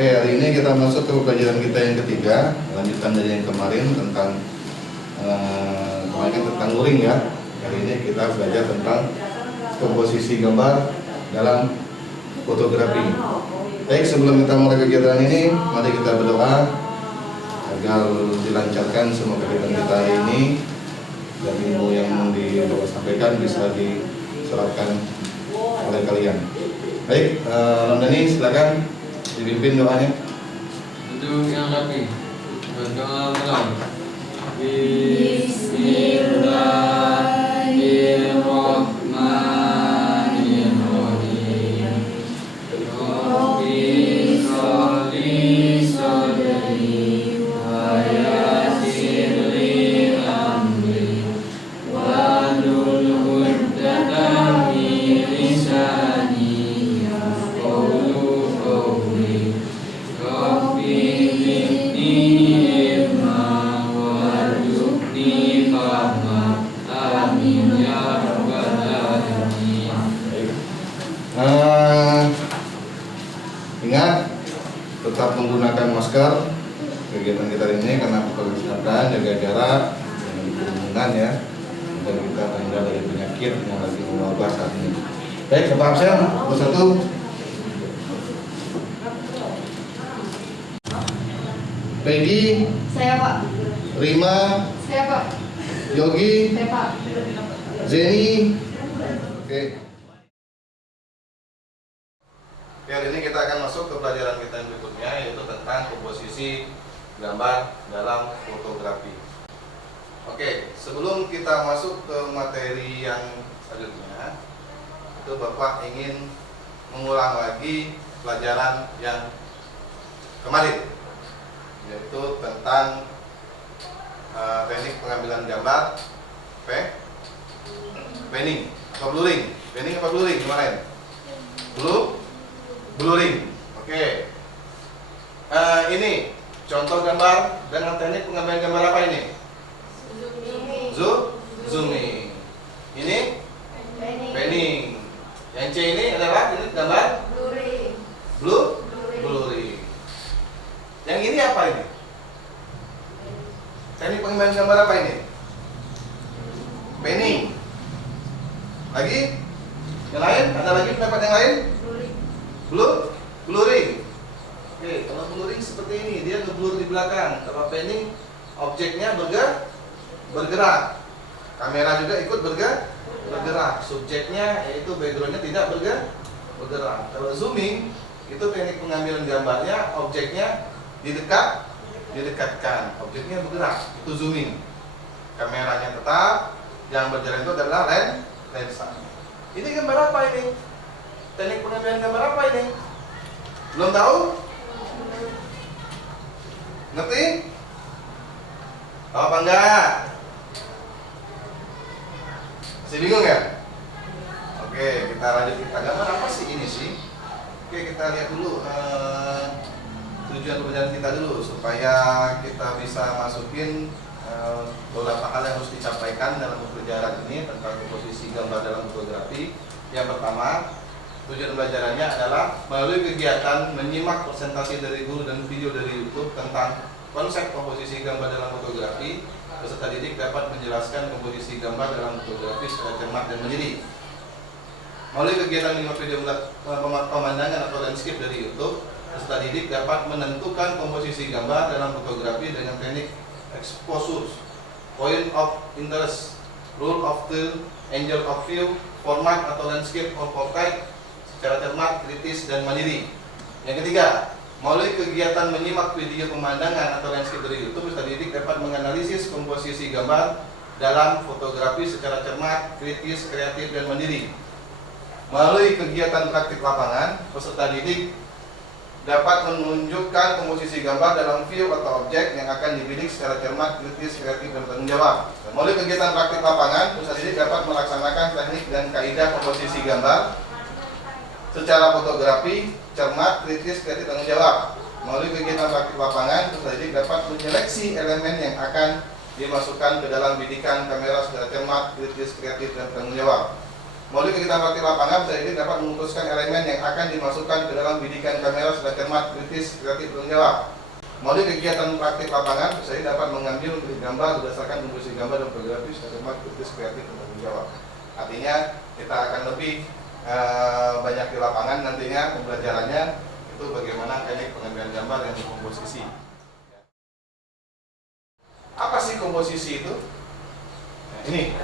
Oke, hari ini kita masuk ke pelajaran kita yang ketiga, lanjutan dari yang kemarin tentang tentang luring ya. Hari ini kita belajar tentang komposisi gambar dalam fotografi. Baik, sebelum kita mulai kegiatan ini, mari kita berdoa agar dilancarkan semua kegiatan kita hari ini dan ilmu yang disampaikan bisa diserahkan oleh kalian. Baik, Ramdhani silakan dipimpin doanya. Duduk yang rapi, berdoa malam. Bismillahirrahmanirrahim. Rabbi sholli sholli wa yassir li amri wahlul 'uqdatam min lisani yafqahu qawli. Rabbi zidni ilma warzuqni fahma. Amin ya rabbal alamin. Ingat, tetap menggunakan masker kegiatan kita ini karena protokol kesehatan, jaga jarak, jangan berkerumunan ya, dan kita terhindar dari penyakit yang lagi mewabah saat ini. Baik, Bapak Absel, nomor 1. Peggy, Saya Pak. Rima, Saya Pak. Yogi, Saya Pak. Zeni. Oke. Hari ini kita akan masuk ke pelajaran kita yang berikutnya, yaitu tentang komposisi gambar dalam fotografi. Oke, sebelum kita masuk ke materi yang selanjutnya, itu Bapak ingin mengulang lagi pelajaran yang kemarin, yaitu tentang teknik pengambilan gambar panning atau blurring. Panning apa blurring kemarin? Blurring. Oke. Ini contoh gambar dengan teknik pengambilan gambar apa ini? Zooming. Ini panning. Yang C ini adalah ini gambar blurring. Yang ini apa ini? Teknik pengambilan gambar apa ini? Panning. Lagi? Yang lain? Ada lagi pendapat yang lain? Blurring. Oke, kalau blurring seperti ini, dia ngeblur di belakang. Kalau panning, objeknya bergerak. Kamera juga ikut bergerak. Subjeknya yaitu backgroundnya tidak bergerak. Kalau zooming, itu teknik pengambilan gambarnya, objeknya didekatkan, objeknya bergerak. Itu zooming. Kameranya tetap, yang berjalan itu adalah lensa. Ini gambar apa ini? Teknik pengambilan gambar apa ini? Belum tahu? Ngerti? Tahu apa enggak? Masih bingung ya? Oke, kita lanjut. Kita gambar apa sih ini sih? Oke, kita lihat dulu tujuan pelajaran kita dulu supaya kita bisa masukin beberapa hal yang harus dicapai dalam pelajaran ini tentang komposisi gambar dalam fotografi. Yang pertama, tujuan pelajarannya adalah melalui kegiatan menyimak presentasi dari guru dan video dari YouTube tentang konsep komposisi gambar dalam fotografi, peserta didik dapat menjelaskan komposisi gambar dalam fotografi secara cermat dan mandiri. Melalui kegiatan menyimak video pemandangan atau landscape dari YouTube, peserta didik dapat menentukan komposisi gambar dalam fotografi dengan teknik exposure, point of interest, rule of thumb, angle of view, format atau landscape or portrait secara cermat, kritis, dan mandiri. Yang ketiga, melalui kegiatan menyimak video pemandangan atau landscape dari YouTube, peserta didik dapat menganalisis komposisi gambar dalam fotografi secara cermat, kritis, kreatif, dan mandiri. Melalui kegiatan praktik lapangan, peserta didik dapat menunjukkan komposisi gambar dalam view atau objek yang akan dibidik secara cermat, kritis, kreatif, dan bertanggung jawab. Melalui kegiatan praktik lapangan, peserta didik dapat melaksanakan teknik dan kaidah komposisi gambar secara fotografi, cermat, kritis, kreatif, dan tanggung jawab. Melalui kegiatan praktik lapangan, peserta didik dapat menyeleksi elemen yang akan dimasukkan ke dalam bidikan kamera secara cermat, kritis, kreatif, dan bertanggung jawab. Melalui kegiatan praktik lapangan, peserta didik dapat memutuskan elemen yang akan dimasukkan ke dalam bidikan kamera secara cermat, kritis, kreatif, bertanggung jawab. Melalui kegiatan praktik lapangan, peserta didik dapat mengambil gambar berdasarkan komposisi gambar dan fotografi secara cermat, kritis, kreatif, dan bertanggung jawab. Artinya kita akan lebih banyak di lapangan nantinya pembelajarannya itu bagaimana teknik pengambilan gambar yang berkomposisi. Apa sih komposisi itu? Nah, ini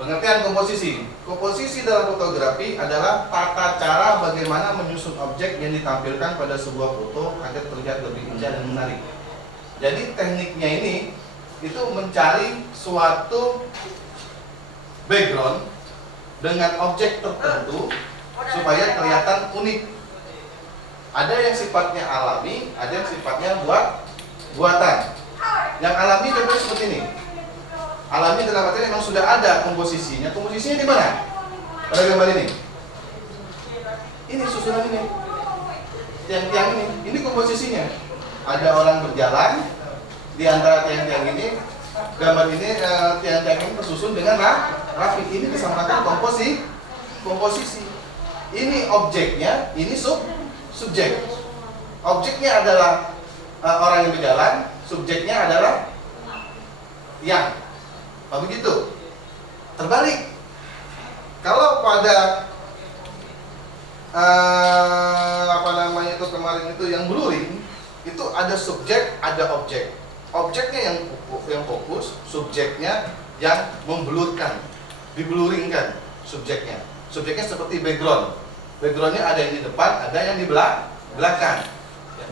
pengertian komposisi. Komposisi dalam fotografi adalah tata cara bagaimana menyusun objek yang ditampilkan pada sebuah foto agar terlihat lebih indah dan menarik. Jadi tekniknya ini itu mencari suatu background dengan objek tertentu supaya kelihatan unik. Ada yang sifatnya alami, ada yang sifatnya buatan. Yang alami contohnya seperti ini. Alami dalam artian memang sudah ada komposisinya. Komposisinya di mana? Pada gambar ini. Ini susunan ini. Tiang-tiang ini. Ini komposisinya. Ada orang berjalan di antara tiang-tiang ini. Gambar ini tiang-tiang ini tersusun dengan rapi. Ini disamakan komposisi. Ini objeknya, ini subjek. Objeknya adalah orang yang berjalan, subjeknya adalah tiang. Begitu. Terbalik. Kalau pada itu kemarin itu yang blurring, itu ada subjek, ada objek. Objeknya yang fokus, subjeknya yang memblurkan, diblurringkan subjeknya. Subjeknya seperti background. Backgroundnya ada yang di depan, ada yang di belakang.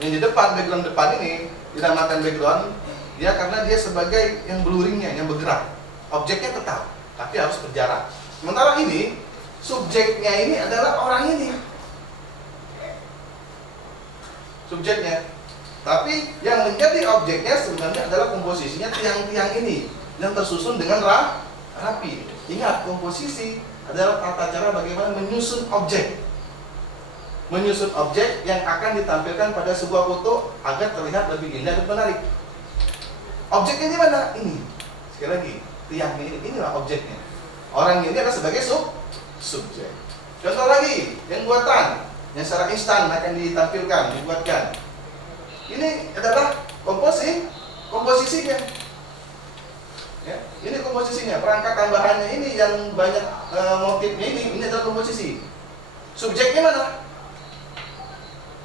Yang di depan, background depan ini dinamakan background dia karena dia sebagai yang blurringnya, yang bergerak. Objeknya tetap, tapi harus berjarak. Sementara ini, subjeknya ini adalah orang ini. Subjeknya. Tapi yang menjadi objeknya sebenarnya adalah komposisinya tiang-tiang ini yang tersusun dengan rapi. Ingat, komposisi adalah tata cara bagaimana menyusun objek. Menyusun objek yang akan ditampilkan pada sebuah foto agar terlihat lebih indah dan menarik. Objeknya di mana? Ini. Sekali lagi, tiang ini, inilah objeknya. Orang ini adalah sebagai subjek. Contoh lagi, yang buatan, yang secara instan akan ditampilkan, dibuatkan. Ini adalah komposisinya. Ya, ini komposisinya, perangkat tambahannya ini yang banyak motifnya ini adalah komposisi. Subjeknya mana?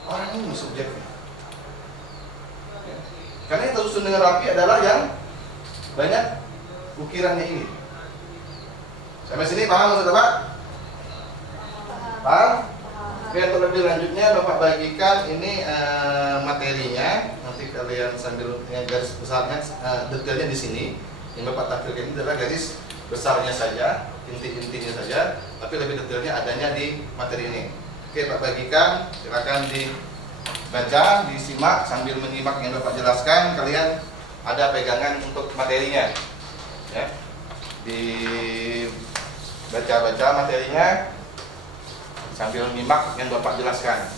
Orang ini subjeknya. Ya. Karena yang tersusun dengan rapi adalah yang banyak ukirannya ini. Sampai sini paham maksud Bapak? Paham? Oke, untuk lebih lanjutnya Bapak bagikan ini materinya. Nanti kalian sambil garis besarnya, detailnya di sini. Yang Bapak tampilkan ini adalah garis besarnya saja, inti-intinya saja, tapi lebih detailnya adanya di materi ini. Oke, Pak bagikan, silakan dibaca, disimak sambil menyimak yang Bapak jelaskan. Kalian ada pegangan untuk materinya, ya. Dibaca-baca materinya sambil menyimak yang Bapak jelaskan.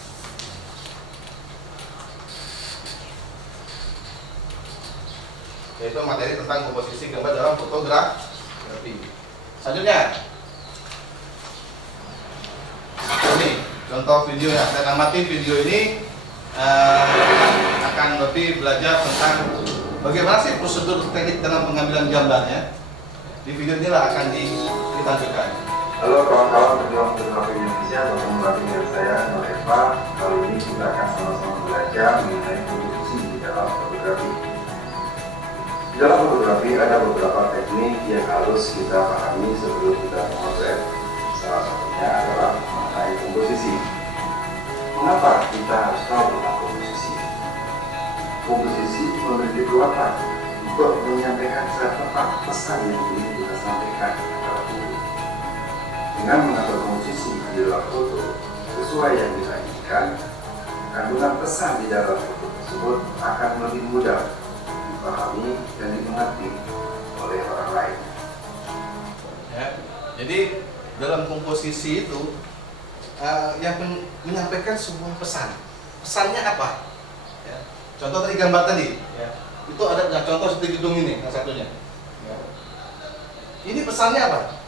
Yaitu materi tentang komposisi gambar dalam fotografi. Selanjutnya, ini contoh videonya. Saya amati video ini akan lebih belajar tentang bagaimana sih prosedur teknik dalam pengambilan gambarnya. Di video inilah akan ditampilkan. Halo kawan-kawan pejuang fotografi Indonesia, bertemu lagi dengan saya Nur Eva. Kali ini kita akan sama-sama belajar mengenai komposisi di dalam fotografi. Di dalam fotografi ada beberapa teknik yang harus kita pahami sebelum kita memotret. Salah satunya adalah mengenai komposisi. Mengapa kita harus tahu tentang komposisi? Komposisi memiliki kekuatan untuk menyampaikan secara tepat pesan yang ingin kita sampaikan kepada publik. Dengan mengatur komposisi di dalam foto sesuai yang kita inginkan, kandungan pesan di dalam foto tersebut akan lebih mudah dipahami dan dimengerti oleh orang lain. Ya, jadi dalam komposisi itu yang menyampaikan sebuah pesan. Pesannya apa? Ya. Contoh tadi gambar tadi, ya. Itu ada contoh seperti gedung ini, yang satunya. Ya. Ini pesannya apa?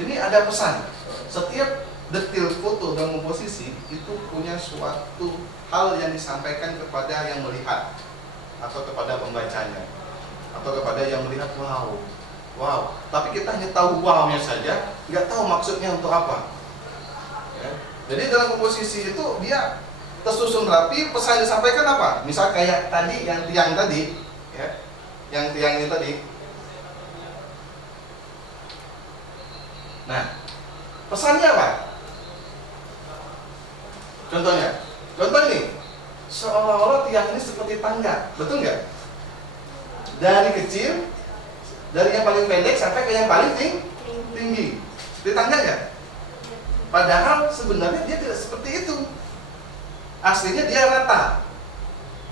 Ini ada pesan. Setiap detil foto dan komposisi itu punya suatu hal yang disampaikan kepada yang melihat, atau kepada pembacanya, atau kepada yang melihat. Wow. Tapi kita hanya tahu wow-nya saja, nggak tahu maksudnya untuk apa. Ya. Jadi dalam komposisi itu dia tersusun rapi, pesan disampaikan apa? Misal kayak tadi yang tiang tadi, ya, yang tiang ini tadi. Nah, pesannya apa? Contoh ini, seolah-olah tiang ini seperti tangga, betul nggak? Dari kecil, dari yang paling pendek sampai ke yang paling tinggi, seperti tangga nggak? Padahal sebenarnya dia tidak seperti itu. Aslinya dia rata.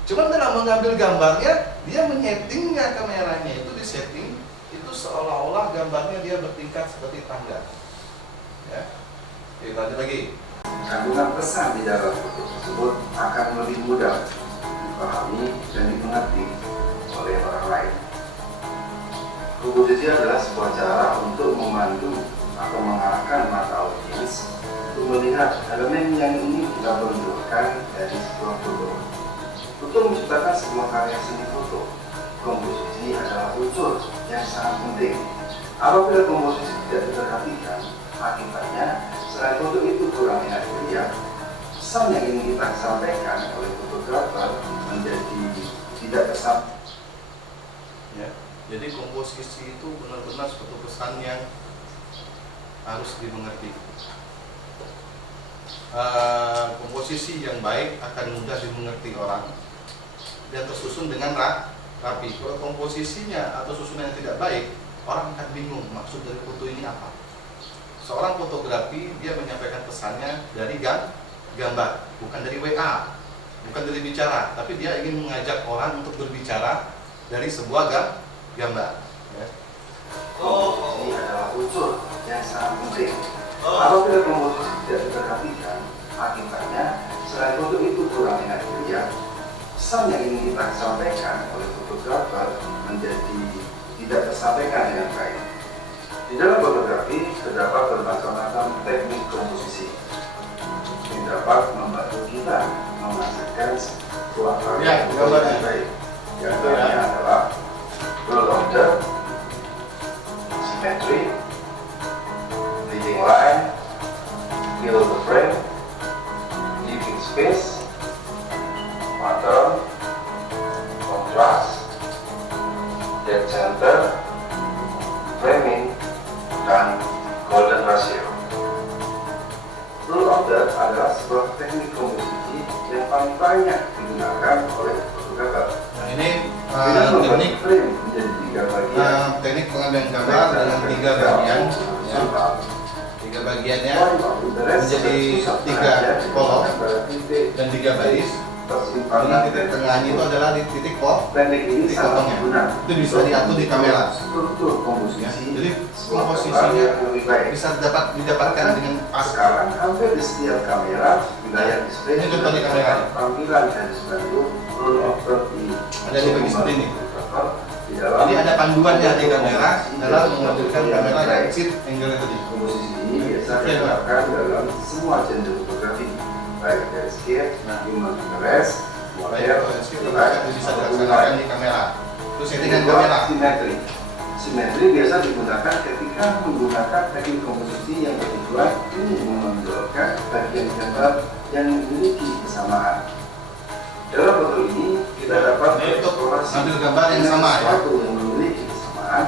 Cuma dalam mengambil gambarnya, dia menyettingnya kameranya itu disetting, itu seolah-olah gambarnya dia bertingkat seperti tangga. Ya, kita lanjut lagi. Kandungan pesan di dalam foto tersebut akan lebih mudah dipahami dan dimengerti oleh orang lain. Komposisi adalah sebuah cara untuk memandu atau mengarahkan mata audiens untuk melihat elemen yang ingin kita tonjolkan dari sebuah foto. Untuk menciptakan sebuah karya seni foto, komposisi adalah unsur yang sangat penting. Apabila komposisi tidak diperhatikan, akibatnya selain foto itu kurang enak dilihat, pesan yang ingin kita sampaikan oleh fotografer menjadi tidak tersampaikan. Ya, jadi komposisi itu benar-benar suatu pesan yang harus dimengerti. Komposisi yang baik akan mudah dimengerti orang dan tersusun dengan rapi. Kalau komposisinya atau susunan yang tidak baik, orang akan bingung maksud dari foto ini apa. Seorang fotografi dia menyampaikan pesannya dari gambar, bukan dari WA, bukan dari bicara, tapi dia ingin mengajak orang untuk berbicara dari sebuah gambar. Ya. Komposisi adalah unsur yang sangat penting. Apabila komposisi tidak diperhatikan, akibatnya selain foto itu kurang enak dilihat, pesan yang ingin kita sampaikan oleh fotografer menjadi tidak tersampaikan dengan baik. Di dalam fotografi terdapat berbagai macam teknik komposisi yang dapat membantu kita menghasilkan sebuah karya yang baik. Yang pertama adalah rule of third, symmetry, leading line, fill the frame, leaving space, pattern, contrast, dead center, framing, dan golden ratio. Rule of third adalah sebuah teknik komposisi yang paling banyak digunakan oleh fotografer. Nah, ini Dengan membuat teknik frame menjadi 3 bagian. teknik pengambilan gambar dengan 3 bagian. Ya. 3 bagiannya menjadi 3 kolom dan 3 baris. Dengan titik tengahnya itu adalah di titik Teknik ini titik sangat potongnya. berguna. Itu bisa diatur di kamera. Struktur komposisi. Ya. Jadi sebuah komposisinya gambar yang lebih baik. bisa didapatkan dengan pas. Sekarang hampir di setiap kamera wilayah display Ini contoh di kamera. tampilan garis bantu rule of third ini. Ada di bagian seperti ini. Di dalam Jadi ada panduannya di kamera dalam mengambilkan kamera yang exit angle tadi. komposisi ini biasa digunakan dalam semua genre fotografi, baik dari skate, human interest, Bayar itu bisa dilaksanakan di kamera. Terus settingan kamera. Simetri. Simetri biasa digunakan ketika menggunakan teknik komposisi yang bertujuan ingin menonjolkan bagian gambar yang memiliki kesamaan. Dalam foto ini kita dapat mengeksplorasi ambil gambar yang sama, ya. sesuatu yang memiliki kesamaan.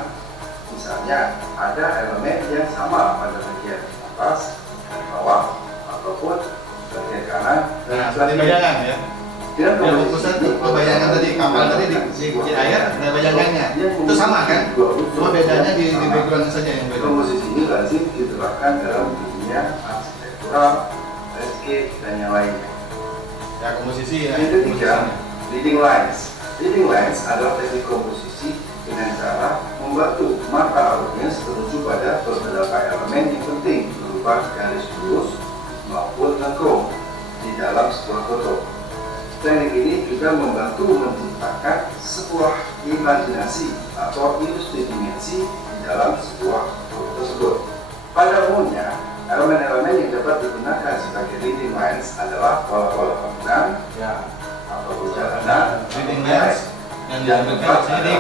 Misalnya ada elemen yang sama pada bagian atas, bawah, ataupun bagian kanan. Nah, seperti bayangan ya. Dengan Yang komposisi fokusan ini, ke bayangan tadi, kapal tadi di air, ada bayangannya. Itu sama kan? Cuma bedanya di background saja yang beda. Komposisi ini lazim diterapkan dalam dunia arsitektural, landscape, dan yang lainnya. Ya, komposisi ya. Yang ketiga, leading lines. Leading lines adalah teknik komposisi dengan cara membantu mata audiens tertuju pada beberapa elemen yang penting berupa garis lurus maupun lengkung di dalam sebuah foto. Teknik ini juga membantu menciptakan sebuah imajinasi atau ilustrasi dimensi di dalam sebuah foto tersebut. Pada umumnya, elemen-elemen yang dapat digunakan sebagai leading lines adalah pola-pola bangunan Ya. atau perjalanan, Leading lines yang diambilkan sini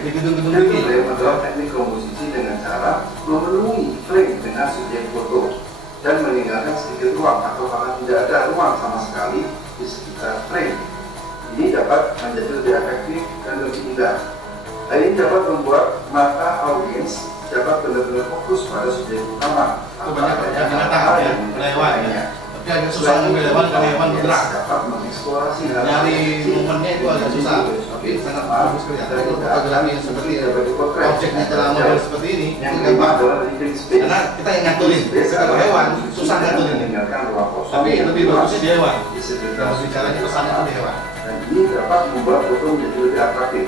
di gedung-gedung tinggi. frame adalah teknik komposisi dengan cara memenuhi frame dengan subjek foto dan meninggalkan sedikit ruang atau bahkan tidak ada ruang sama sekali di sekitar frame. Ini dapat menjadi lebih efektif dan lebih indah. Hal ini dapat membuat mata audiens dapat benar-benar fokus pada subjek utama. Itu banyak ya binatang ya, hewan ya. Tapi agak susah ngambil hewan karena hewan bergerak. Dapat mengeksplorasi Nyari momennya itu agak susah. Tapi sangat bagus kelihatan. Itu fotografi yang seperti objeknya telah model seperti ini yang itu kedua gampang. adalah living space. Karena kita yang ngaturin. Kalau hewan susah ngaturin. Meninggalkan ruang kosong Tapi yang lebih luas bagusnya di hewan. di sekitar Kalau bicaranya pesannya itu di hewan. dan ini dapat membuat foto menjadi lebih atraktif.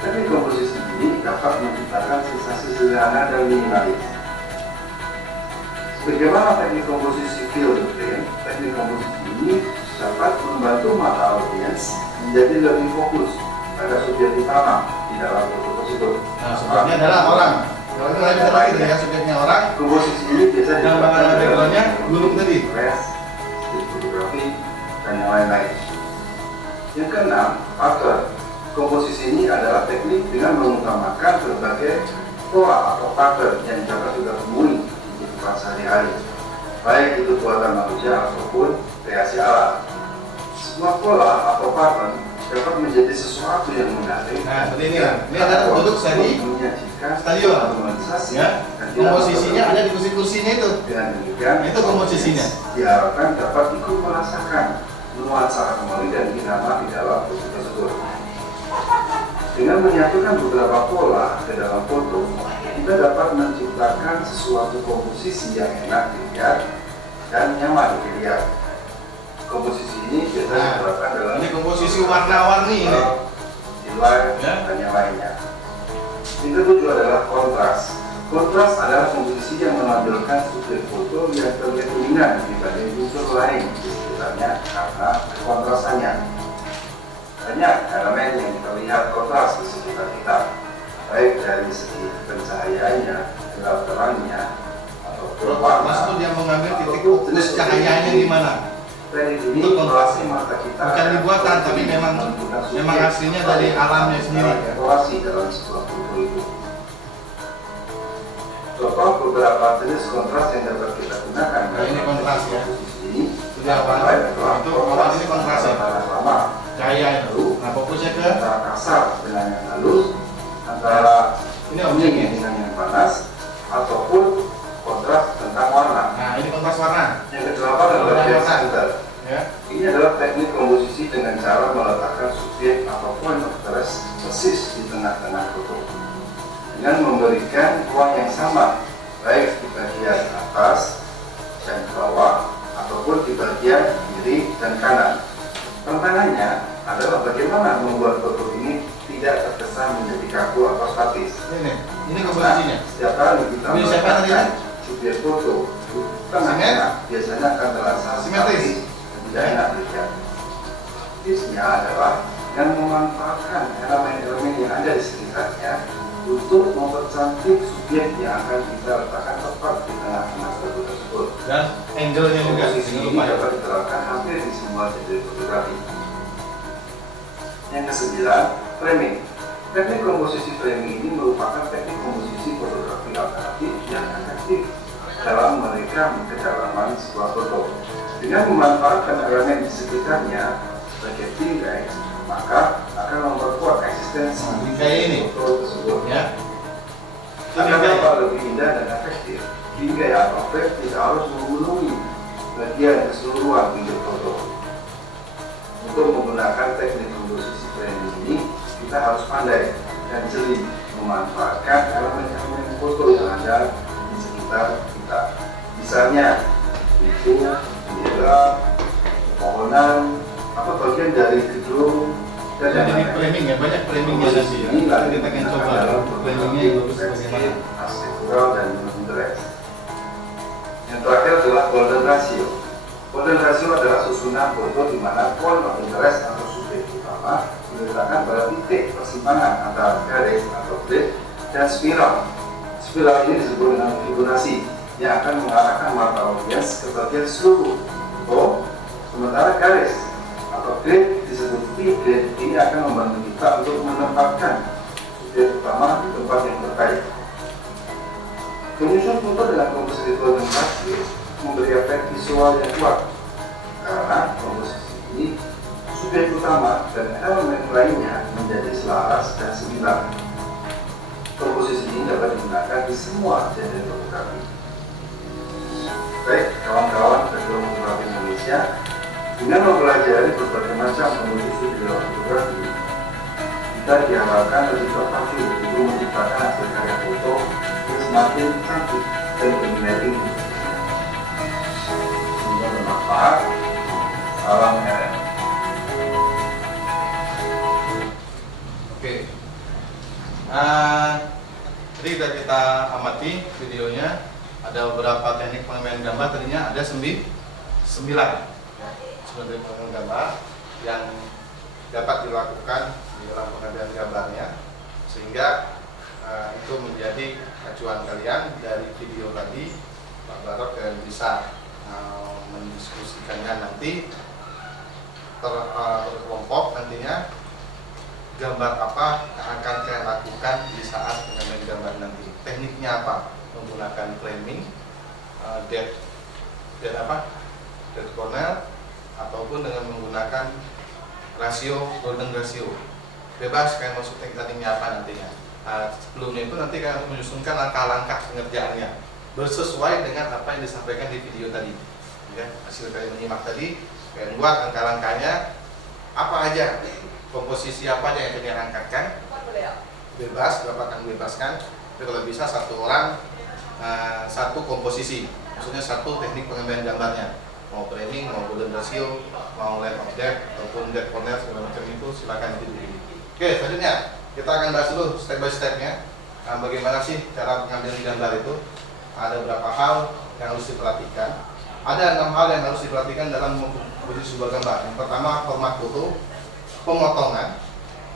Teknik komposisi ini dapat menciptakan sensasi sederhana dan minimalis. Sebagaimana teknik komposisi field frame, teknik komposisi ini dapat membantu mata audiens menjadi lebih fokus pada subjek utama di dalam foto tersebut. Nah, subjeknya adalah orang. Kalau itu lagi kita lagi ya, subjeknya orang. Komposisi ini biasa Dan backgroundnya gunung tadi. press, street fotografi, dan yang lain-lain. Yang keenam, pattern. Komposisi ini adalah teknik dengan mengutamakan berbagai pola atau pattern yang dapat kita temui di kehidupan sehari-hari, baik itu buatan manusia ataupun kreasi alam. Sebuah pola atau pattern dapat menjadi sesuatu yang menarik. Nah, seperti ini kan. Ini adalah bentuk menyajikan stadion. harmonisasi Ya. dan tidak Komposisinya dapat ada di kursi-kursinya itu. dengan demikian, Itu komposisinya. diharapkan dapat ikut merasakan nuansa harmoni dan irama di dalam foto tersebut. Dengan menyatukan beberapa pola ke dalam foto, kita dapat menciptakan sesuatu komposisi yang enak dilihat dan nyaman dilihat. Komposisi ini biasanya diterapkan dalam Ini komposisi warna-warni ini. di live Ya. dan yang lainnya. Yang ketujuh adalah kontras. Kontras adalah komposisi yang menampilkan subjek foto yang terlihat dominan dibanding unsur lain di sekitarnya karena kontrasannya. Banyak elemen yang kita lihat kontras di sekitar kita, baik dari segi pencahayaannya, gelap terangnya, atau Kontras itu dia mengambil titik fokus cahayanya di mana. Itu kontras. Bukan dibuatan, tapi memang aslinya dari alamnya sendiri. Evaluasi dalam sebuah foto itu. Contoh beberapa jenis kontras yang dapat kita gunakan. Nah, ini kontras ya. Ini Itu awan. Itu awan ini kontras ya. lama, Cahaya itu. Nah, fokusnya ke antara kasar dengan yang halus, antara ini objeknya. dengan yang panas, ataupun kontras tentang warna. Nah, ini kontras warna. Yang kedelapan adalah Warna depth warna. center. Ya. Ini adalah teknik komposisi dengan cara meletakkan subjek atau point of interest persis di tengah-tengah foto dengan memberikan ruang yang sama baik di bagian atas dan bawah ataupun di bagian kiri dan kanan. Tantangannya adalah bagaimana membuat foto ini tidak terkesan menjadi kaku atau statis. Ini komposisinya. Setiap kali kita Ini siapa tadi, meletakkan subjek foto di tengah-tengah biasanya akan terasa Simetris. statis dan tidak enak dilihat. Tipsnya adalah dengan memanfaatkan elemen-elemen yang ada di sekitarnya untuk mempercantik subjek yang akan kita letakkan tepat di tengah-tengah foto tersebut. Dan angle-nya juga. Komposisi Jangan ini lupa ya. dapat diterapkan hampir di semua genre fotografi. Yang kesembilan, framing. Teknik komposisi framing ini merupakan teknik komposisi fotografi alternatif yang efektif dalam merekam kedalaman sebuah foto. Dengan memanfaatkan elemen di sekitarnya sebagai bingkai, maka akan memperkuat eksistensi Bingkai ini. foto tersebut. Ya. Akan Bingkai. dapat lebih indah dan efektif. Bingkai atau frame tidak harus memenuhi bagian keseluruhan bingkai foto. Untuk menggunakan teknik komposisi framing ini, kita harus pandai dan jeli memanfaatkan elemen-elemen foto yang ada di sekitar kita. Misalnya, itu bendera, pepohonan, atau bagian dari gedung, dan Jadi ini lain-lain. framing ya, banyak framingnya tadi ya. Ini Nanti kita akan coba framingnya yang bagus bagaimana. arsitektural dan interest. Yang terakhir adalah golden ratio. Golden ratio adalah susunan foto di mana point of interest atau subjek utama diletakkan pada titik persimpangan antara garis atau grid dan spiral. Spiral ini disebut dengan Fibonacci yang akan mengarahkan mata audiens ke bagian seluruh. Sementara garis atau grid disebut V-grid ini akan membantu kita untuk menempatkan subjek utama di tempat yang terkait. Penyusun foto dengan komposisi dan plastik memberi efek visual yang kuat karena komposisi ini subjek utama dan elemen lainnya menjadi selaras dan seimbang. Komposisi ini dapat digunakan di semua genre fotografi. Baik, kawan-kawan kedua fotografi Indonesia, dengan mempelajari berbagai macam komposisi di dalam fotografi, kita diharapkan lebih terpacu untuk menciptakan hasil karya foto yang semakin cantik dan berminati. Semoga bermanfaat. Salam RM. Oke. Jadi sudah kita amati videonya. Ada beberapa teknik pengambilan gambar, tadinya ada 9 teknik pengambilan gambar yang dapat dilakukan di dalam pengambilan gambarnya, sehingga itu menjadi acuan kalian dari video tadi. Pak Barok kalian bisa mendiskusikannya nanti terkelompok nantinya gambar apa yang akan kalian lakukan di saat pengambilan gambar nanti. Tekniknya apa? Menggunakan framing, dead corner, ataupun dengan menggunakan golden ratio. Bebas kalian maksud tekniknya apa nantinya. Sebelumnya itu nanti kalian menyusunkan langkah-langkah pengerjaannya bersesuai dengan apa yang disampaikan di video tadi. Ya, hasil kalian menyimak tadi, kalian buat langkah-langkahnya apa aja, komposisi apa aja yang kalian angkatkan. Bebas, berapa akan bebaskan. Tapi kalau bisa satu orang satu komposisi, maksudnya satu teknik pengambilan gambarnya, mau framing, mau golden ratio, mau line of depth ataupun dead corner segala macam itu silakan dipilih. Oke, selanjutnya kita akan bahas dulu step by stepnya. Bagaimana sih cara pengambilan gambar itu? Ada beberapa hal yang harus diperhatikan. Ada 6 hal yang harus diperhatikan dalam memposisi sebuah gambar. Yang pertama, format foto, pemotongan,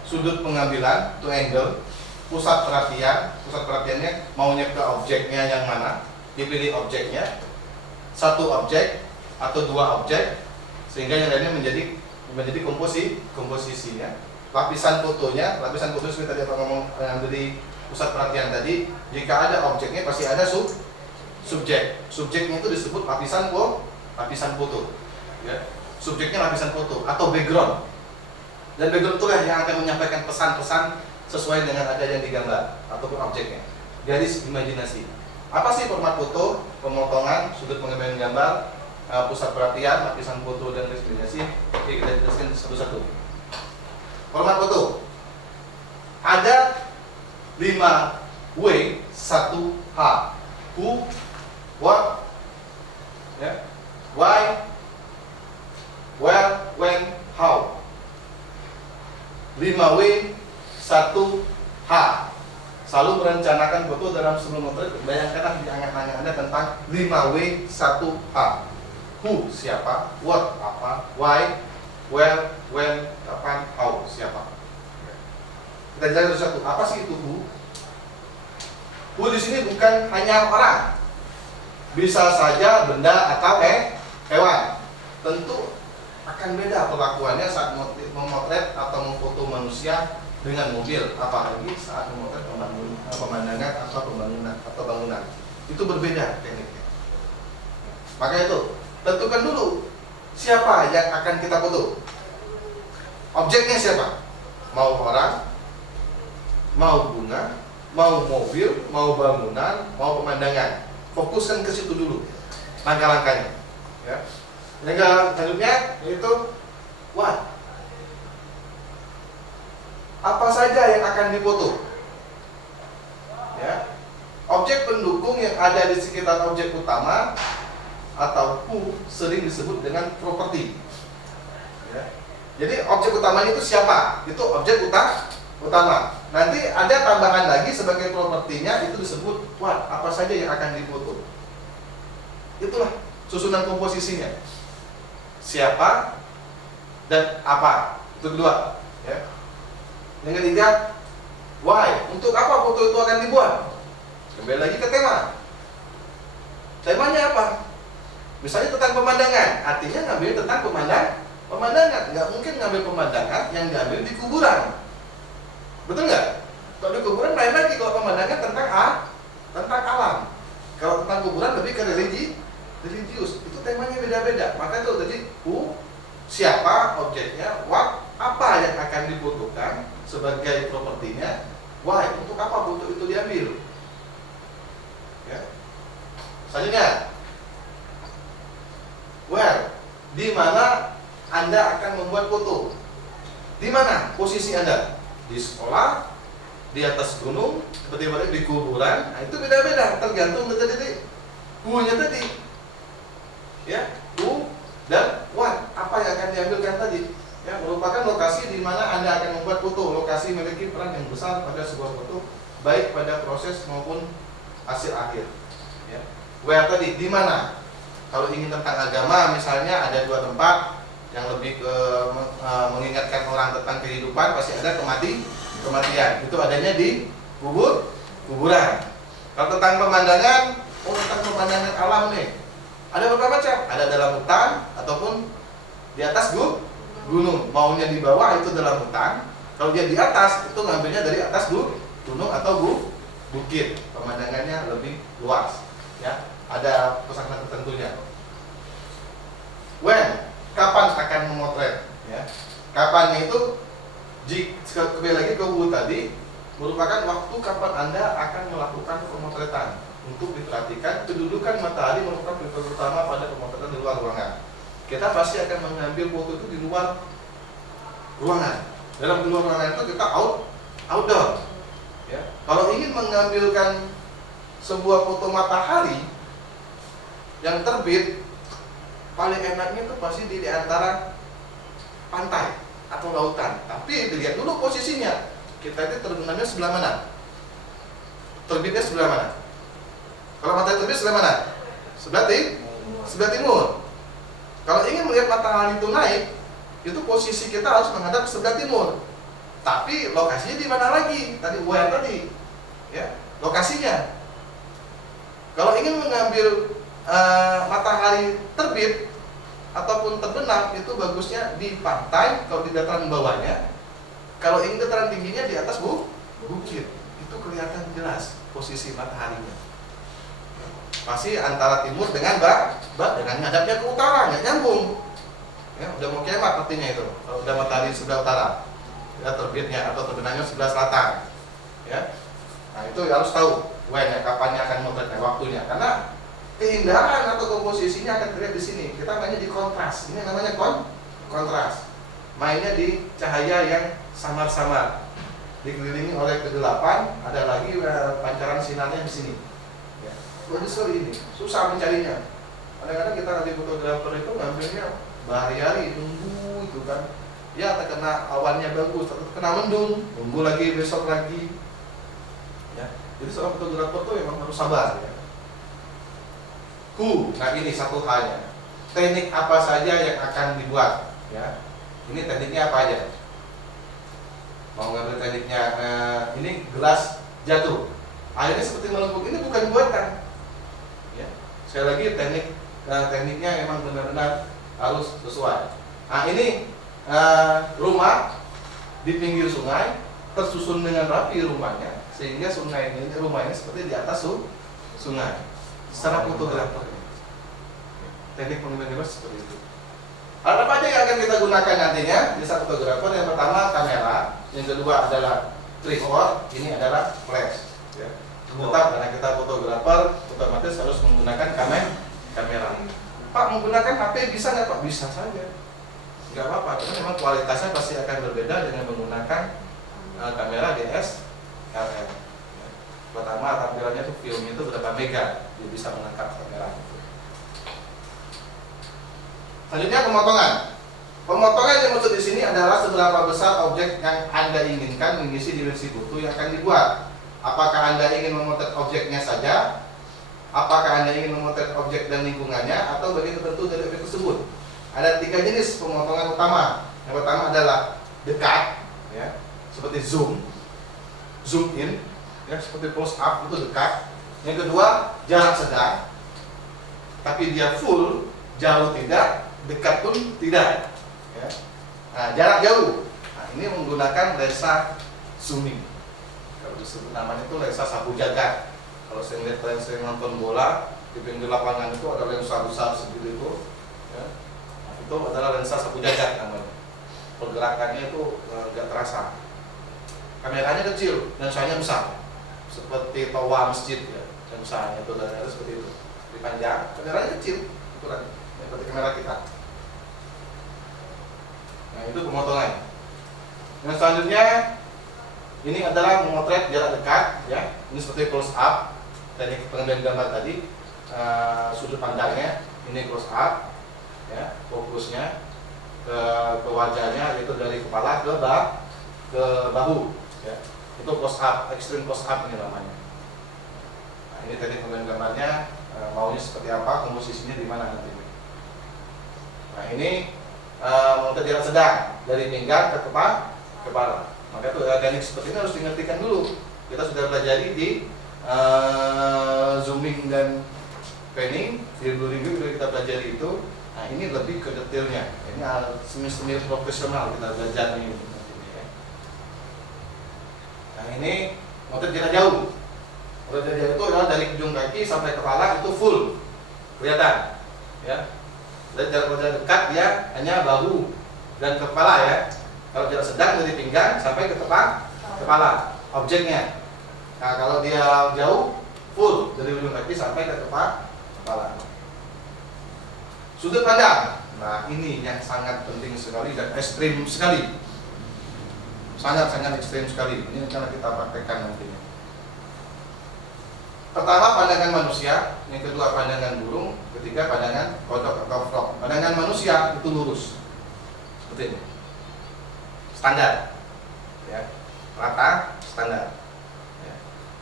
sudut pengambilan, to angle, pusat perhatiannya maunya ke objeknya yang mana, dipilih objeknya, satu objek atau 2 objek, sehingga yang lainnya menjadi komposisinya. Lapisan fotonya seperti tadi Pak ngomong dari pusat perhatian tadi, jika ada objeknya pasti ada subjek. Subjeknya itu disebut lapisan foto. Ya. Subjeknya lapisan foto atau background. Dan background itulah yang akan menyampaikan pesan-pesan sesuai dengan ada yang digambar ataupun objeknya. Garis imajinasi. Apa sih format foto, pemotongan, sudut pengambilan gambar, pusat perhatian, lapisan foto dan garis imajinasi? Oke, kita jelaskan satu-satu. Format foto. Ada 5W, 1H. Who, what, why, where, when, how. 5W, 1H. Selalu merencanakan foto dalam sebelum memotret. Bayangkanlah di angan-angan Anda tentang 5W, 1H. Who, siapa, what, apa, why, where, when, kapan, how, siapa. Kita jelaskan satu. Apa sih itu who? Who di sini bukan hanya orang, bisa saja benda atau hewan. Tentu akan beda perlakuannya saat memotret atau memfoto manusia dengan mobil, apalagi saat memotret pemandangan atau bangunan. Itu berbeda tekniknya. Maka itu tentukan dulu siapa yang akan kita foto. Objeknya siapa? Mau orang, mau bunga, mau mobil, mau bangunan, mau pemandangan. Fokuskan ke situ dulu langkah-langkahnya. Ya. Langkah selanjutnya yaitu what? Apa saja yang akan difoto? Ya. Objek pendukung yang ada di sekitar objek utama atau who sering disebut dengan properti. Ya. Jadi objek utamanya itu siapa? Itu objek utama. Nanti ada tambahan lagi sebagai propertinya, itu disebut what? Apa saja yang akan difoto? Itulah susunan komposisinya. Siapa dan apa? Itu kedua. Ya. Yang ketiga, why? Untuk apa foto itu akan dibuat? Kembali lagi ke tema. Temanya apa? Misalnya tentang pemandangan, artinya ngambil tentang pemandangan. Nggak mungkin ngambil pemandangan yang diambil di kuburan. Betul nggak? Kalau di kuburan lain lagi, kalau pemandangan tentang alam. Kalau tentang kuburan lebih ke religius. Itu temanya beda-beda. Maka itu tadi siapa objeknya, what, apa yang akan dibutuhkan sebagai propertinya, why, untuk apa untuk itu diambil. Ya. Selanjutnya, where, di mana Anda akan membuat foto. Di mana posisi Anda? Di sekolah, di atas gunung, seperti di kuburan. Nah, itu beda-beda tergantung dari who-nya tadi. Ya, who dan what, apa yang akan diambilkan tadi. Ya, merupakan lokasi di mana Anda akan membuat foto. Lokasi memiliki peran yang besar pada sebuah foto, baik pada proses maupun hasil akhir. Ya. Where tadi, di mana? Kalau ingin tentang agama, misalnya ada dua tempat yang lebih ke mengingatkan orang tentang kehidupan, pasti ada kematian. Itu adanya di kuburan. Kalau tentang pemandangan, tentang pemandangan alam nih, ada beberapa macam. Ada dalam hutan ataupun di atas gunung. Maunya di bawah itu dalam hutan. Kalau dia di atas, itu ngambilnya dari atas gunung atau bukit. Pemandangannya lebih luas. Ya, ada pesanan tertentunya. When, kapan akan memotret? Ya, kapannya itu, kembali lagi ke tadi, merupakan waktu kapan Anda akan melakukan pemotretan. Untuk diperhatikan, kedudukan matahari merupakan faktor utama pada pemotretan di luar ruangan. Kita pasti akan mengambil foto itu di luar ruangan. Dalam di luar ruangan itu kita outdoor. Ya. Kalau ingin mengambilkan sebuah foto matahari yang terbit, paling enaknya itu pasti di antara pantai atau lautan. Tapi dilihat dulu posisinya. Kita itu terbenamnya sebelah mana? Terbitnya sebelah mana? Kalau matahari terbit sebelah mana? Sebelah timur. Kalau ingin melihat matahari itu naik, itu posisi kita harus menghadap ke sebelah timur. Tapi lokasinya di mana lagi? Tadi where tadi, ya, lokasinya. Kalau ingin mengambil matahari terbit ataupun terbenam, itu bagusnya di pantai. Kalau di dataran bawahnya, kalau ingin dataran tingginya di atas bukit, itu kelihatan jelas posisi mataharinya. Pasti antara timur dengan dengan ngadapnya ke utara, nggak nyambung. Ya, udah mau kiamat artinya itu. Kalau udah matahari sebelah utara, ya, terbitnya atau terbenamnya sebelah selatan. Ya, nah itu harus tahu when, kapannya akan memotretnya, waktunya. Karena keindahan atau komposisinya akan terlihat di sini. Kita mainnya di kontras. Ini namanya kontras. Mainnya di cahaya yang samar-samar, dikelilingi oleh kegelapan. Ada lagi pancaran sinarnya di sini. Ya. Bagus sekali ini, susah mencarinya. Kadang-kadang kita di fotografer itu ngambilnya berhari-hari, nunggu itu kan. Ya, terkena awannya bagus, terkena mendung, nunggu lagi, besok lagi. Ya. Jadi seorang fotografer tuh memang harus sabar. Ya. Nah ini satu halnya. Teknik apa saja yang akan dibuat? Ya. Ini tekniknya apa aja? Mau ngambil tekniknya, ini gelas jatuh, airnya seperti melengkung, ini bukan buatan. Ya. Sekali lagi tekniknya memang benar-benar harus sesuai. Nah ini rumah di pinggir sungai, tersusun dengan rapi rumahnya, sehingga rumahnya seperti di atas sungai. Secara fotografer, teknik pengambilan seperti itu. Hal apa aja yang akan kita gunakan nantinya di saat fotografer? Yang pertama kamera, yang kedua adalah tripod, ini adalah flash. Ya. Tetap karena kita fotografer, otomatis harus menggunakan kamera. Pak, menggunakan HP bisa nggak Pak? Bisa saja, nggak apa-apa. Karena memang kualitasnya pasti akan berbeda dengan menggunakan kamera DSLR. Ya. Pertama tampilannya tuh filmnya itu berapa mega, dia bisa menangkap kamera. Selanjutnya pemotongan. Pemotongan yang maksud di sini adalah seberapa besar objek yang Anda inginkan mengisi dimensi foto yang akan dibuat. Apakah Anda ingin memotret objeknya saja? Apakah Anda ingin memotret objek dan lingkungannya atau bagian tertentu dari objek tersebut? Ada 3 jenis pemotongan utama. Yang pertama adalah dekat, ya, seperti zoom in, ya, seperti close up itu dekat. Yang kedua, jarak sedang, tapi dia full, jauh tidak, dekat pun tidak. Ya. Nah, jarak jauh. Nah, ini menggunakan lensa zooming. Kalau disebut namanya itu lensa sapu jagat. Kalau saya lihat kalian sering nonton bola di pinggir lapangan itu ada lensa besar segitu itu. Ya. Nah, itu adalah lensa sapu jagat namanya. Pergerakannya itu nggak terasa. Kameranya kecil, lensanya besar, seperti toa masjid ya. Lensanya itu dan seperti itu. Dipanjang, kameranya kecil, ukuran seperti kamera kita. Nah, itu pemotongan. Yang selanjutnya ini adalah memotret jarak dekat, ya. Ini seperti close up. Teknik pengambilan gambar tadi, sudut pandangnya, ini close up, ya, fokusnya ke wajahnya, yaitu dari kepala ke bahu, ya. Itu close up, extreme close up ini namanya. Nah, ini teknik pengambilan gambarnya, maunya seperti apa, komposisinya di mana nanti. Nah, ini memotret jarak sedang dari pinggang ke kepala. Maka itu teknik seperti ini harus dimengertikan dulu. Kita sudah pelajari di zooming dan panning di dulu review sudah kita pelajari itu. Nah, ini lebih ke detailnya. Ini semi profesional kita belajar ini. Nah, ini memotret jarak jauh. Memotret jarak jauh itu adalah dari ujung kaki sampai kepala itu full kelihatan, ya. Dan jarak dekat dia hanya bahu dan kepala, ya. Kalau jarak sedang dari pinggang sampai ke kepala objeknya. Nah, kalau dia jauh full dari ujung kaki sampai ke kepala. Sudut pandang. Nah, ini yang sangat penting sekali dan ekstrim sekali. Sangat-sangat ekstrim sekali. Ini akan kita praktekkan nantinya. Pertama pandangan manusia, yang kedua pandangan burung, ketiga pandangan kodok atau frog. Pandangan manusia itu lurus, seperti ini, standar, ya, rata, standar. Ya.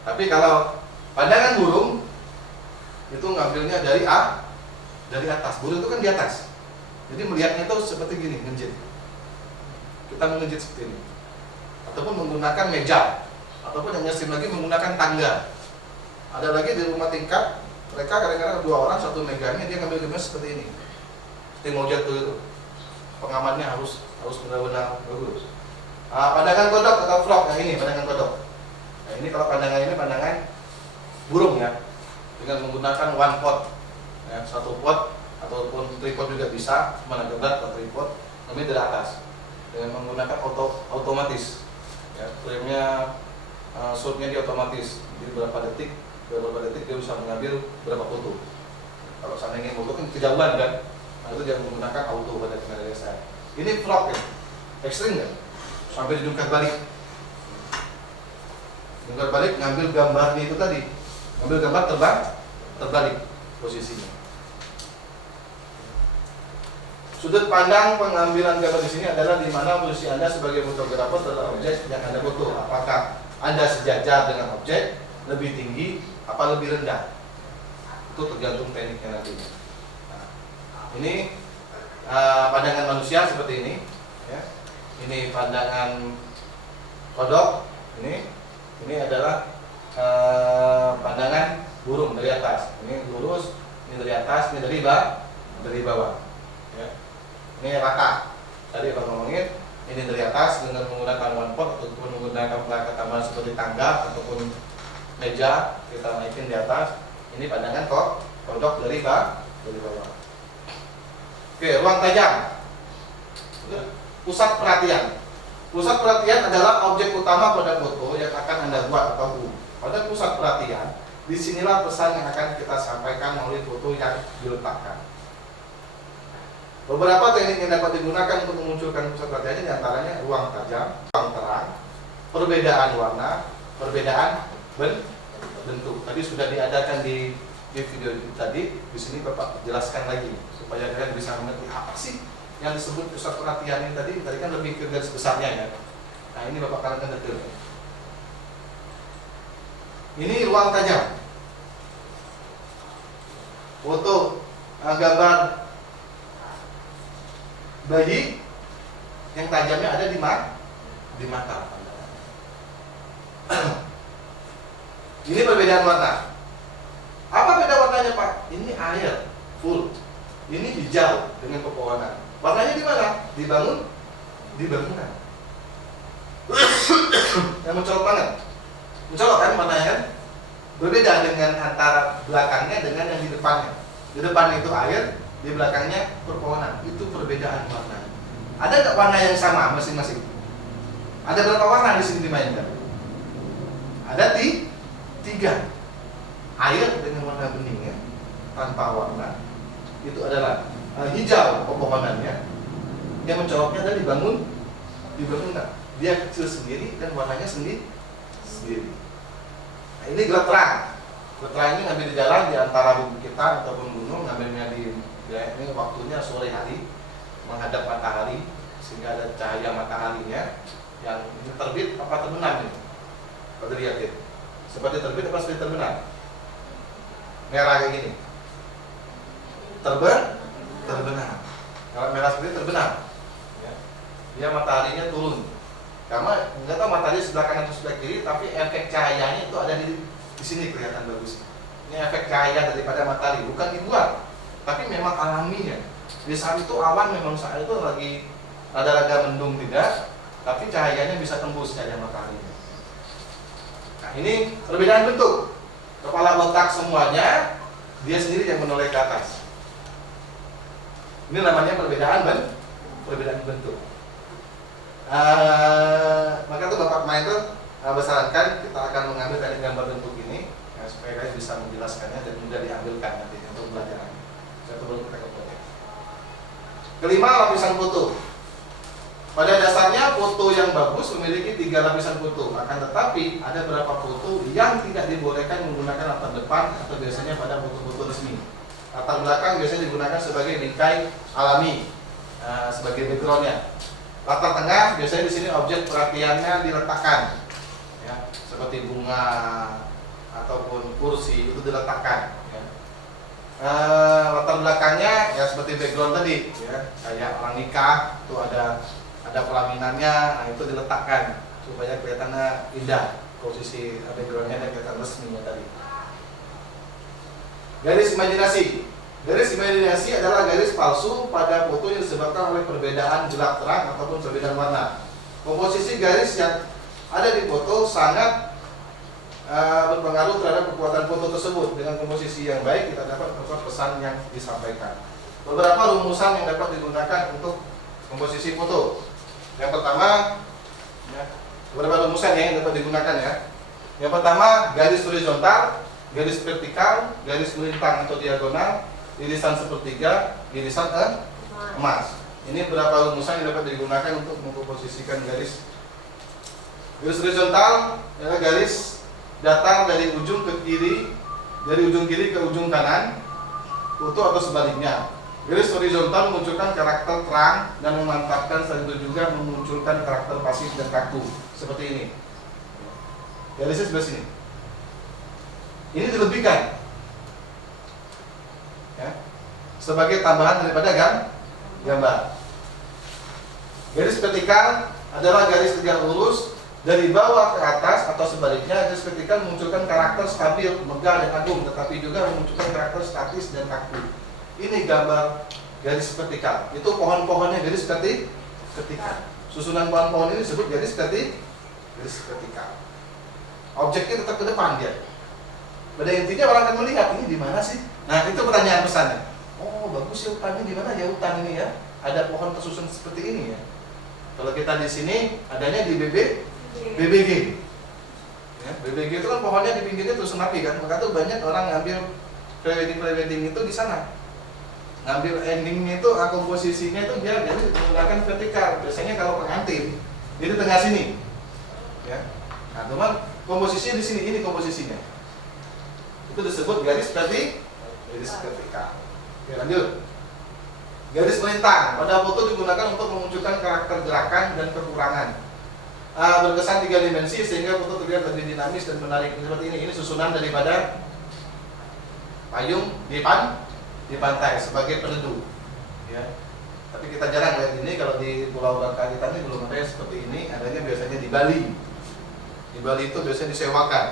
Tapi kalau pandangan burung itu ngambilnya dari atas. Burung itu kan di atas, jadi melihatnya itu seperti gini, ngejit. Kita mengejit seperti ini, ataupun menggunakan meja, ataupun yang ekstrim lagi menggunakan tangga. Ada lagi di rumah tingkat, mereka kadang-kadang 2 orang satu meganya, dia ngambil gambar seperti ini. Seperti mau jatuh itu. Pengamannya harus benar-benar bagus. Pandangan kodok atau frog, yang ini pandangan kodok. Nah, ini kalau pandangan ini pandangan burung, ya. Dengan menggunakan one pot, ya, satu pot ataupun tripod juga bisa, mana berat atau tripod, tapi dari atas. Dengan menggunakan otomatis, ya, frame-nya, shoot-nya dia otomatis. Jadi berapa detik dia bisa mengambil berapa foto. Kalau seandainya foto kan kejauhan kan, nah itu dia menggunakan auto pada kamera DSLR. Ini frog, ya, ekstrim kan, sampai dijungkat balik. Jungkat balik ngambil gambarnya itu tadi, ngambil gambar terbalik posisinya. Sudut pandang pengambilan gambar di sini adalah di mana posisi Anda sebagai fotografer terhadap objek yang Anda foto. Apakah Anda sejajar dengan objek, lebih tinggi, apa lebih rendah? Itu tergantung tekniknya nantinya. Nah, ini pandangan manusia seperti ini, ya. Ini pandangan kodok. Ini adalah pandangan burung dari atas. Ini lurus, ini dari atas, ini dari bawah. Ya. Ini rata. Tadi Bang ngomongin, ini dari atas dengan menggunakan one pot ataupun menggunakan perangkat tambahan seperti tangga ataupun meja, kita naikin di atas. Ini pandangan kodok dari bawah. Oke, ruang tajam. Pusat perhatian. Pusat perhatian adalah objek utama pada foto yang akan Anda buat atau pada pusat perhatian. Disinilah pesan yang akan kita sampaikan melalui foto yang diletakkan. Beberapa teknik yang dapat digunakan untuk memunculkan pusat perhatiannya diantaranya ruang tajam, ruang terang, perbedaan warna, perbedaan bentuk. Tadi sudah diadakan di video tadi. Di sini Bapak jelaskan lagi supaya kalian bisa mengerti apa sih yang disebut pusat perhatian ini tadi. Tadi kan lebih ke garis besarnya, ya. Nah, ini Bapak akan detail. Ini ruang tajam. Foto gambar bayi yang tajamnya ada di mata. Ini perbedaan warna. Apa beda warnanya Pak? Ini air full, ini hijau dengan pepohonan. Warnanya di mana? Di bangunan. Yang mencolok banget, mencolok kan warnanya kan? Berbeda dengan antara belakangnya dengan yang di depannya. Di depan itu air, di belakangnya pepohonan. Itu perbedaan warna. Ada nggak warna yang sama masing-masing? Ada berapa warna di sini dimainkan? Ada 3. Air dengan warna bening ya, tanpa warna. Itu adalah hijau pepohonannya. Yang mencoloknya ada di bangunan. Dia kecil sendiri dan warnanya sendiri. Nah, ini gelap terang. Gelap terang ini ngambil di jalan di antara bukit ataupun gunung, ngambilnya ini waktunya sore hari menghadap matahari sehingga ada cahaya mataharinya yang ini terbit apa terbenam ini. Kalau dilihat ya, seperti terbit apa seperti terbenam? Merah kayak gini. Terbenam. Kalau merah seperti terbenam. Ya. Dia mataharinya turun. Karena nggak tahu matahari sebelah kanan atau sebelah kiri, tapi efek cahayanya itu ada di sini kelihatan bagus. Ini efek cahaya daripada matahari, bukan dibuat, tapi memang alaminya. Di saat itu awan memang saat itu lagi rada-rada mendung tidak, tapi cahayanya bisa tembus cahaya mataharinya. Nah ini perbedaan bentuk. Kepala botak semuanya, dia sendiri yang menoleh ke atas. Ini namanya perbedaan bentuk. Maka tuh Bapak main tuh bersarankan kita akan mengambil teknik gambar bentuk ini ya, supaya kalian bisa menjelaskannya dan mudah diambilkan nanti untuk pelajaran. Satu belum kita kembali. Kelima, lapisan foto. Pada dasarnya foto yang bagus memiliki 3 lapisan foto. Akan tetapi ada beberapa foto yang tidak dibolehkan menggunakan latar depan atau biasanya pada foto-foto resmi. Latar belakang biasanya digunakan sebagai bingkai alami sebagai backgroundnya. Latar tengah biasanya di sini objek perhatiannya diletakkan, ya, seperti bunga ataupun kursi itu diletakkan. Ya. Latar belakangnya ya seperti background tadi, ya, kayak orang nikah itu ada pelaminannya, nah itu diletakkan supaya kelihatannya indah. Posisi backgroundnya dan kelihatan resminya tadi. Garis imajinasi. Garis imajinasi adalah garis palsu pada foto yang disebabkan oleh perbedaan gelap terang ataupun perbedaan warna. Komposisi garis yang ada di foto sangat berpengaruh terhadap kekuatan foto tersebut. Dengan komposisi yang baik kita dapat memperkuat pesan yang disampaikan. Beberapa rumusan yang dapat digunakan untuk komposisi foto. Yang pertama, ya, beberapa rumusan yang dapat digunakan ya. Yang pertama, garis horizontal, garis vertikal, garis melintang atau diagonal, irisan sepertiga, irisan emas. Ini beberapa rumusan yang dapat digunakan untuk memposisikan garis. Garis horizontal adalah garis datar dari ujung ke kiri, dari ujung kiri ke ujung kanan, utuh atau sebaliknya. Garis horizontal memunculkan karakter terang dan memantapkan, selain itu juga memunculkan karakter pasif dan kaku. Seperti ini. Garisnya sebelah sini. Ini dilebihkan. Ya, sebagai tambahan daripada gambar. Garis vertikal adalah garis tegak lurus dari bawah ke atas atau sebaliknya. Garis vertikal memunculkan karakter stabil, megah dan agung, tetapi juga memunculkan karakter statis dan kaku. Ini gambar garis vertikal. Itu pohon-pohonnya garis vertikal. Susunan pohon-pohon ini disebut garis vertikal. Objeknya tetap ke depan dia. Pada intinya orang akan melihat ini di mana sih? Nah, itu pertanyaan pesannya. Oh, bagus ya hutannya di mana ya hutan ini ya? Ada pohon tersusun seperti ini ya. Kalau kita di sini adanya di BBG. Ya, BBG itu kan pohonnya di pinggirnya terus rapi kan. Maka tuh banyak orang ngambil prewedding itu di sana. Ngambil endingnya itu komposisinya itu dia jadi menggunakan vertikal. Biasanya kalau pengantin dia di tengah sini. Ya. Nah, teman komposisinya di sini, ini komposisinya. Itu disebut garis vertikal. Oke, lanjut. Garis melintang pada foto digunakan untuk memunculkan karakter gerakan dan kekurangan. Berkesan 3 dimensi sehingga foto terlihat lebih dinamis dan menarik. Seperti ini. Ini susunan daripada payung di pantai sebagai peneduh. Ya. Tapi kita jarang lihat ini. Kalau di Pulau Bangka kita ini belum ada yang seperti ini. Adanya biasanya di Bali. Di Bali itu biasanya disewakan.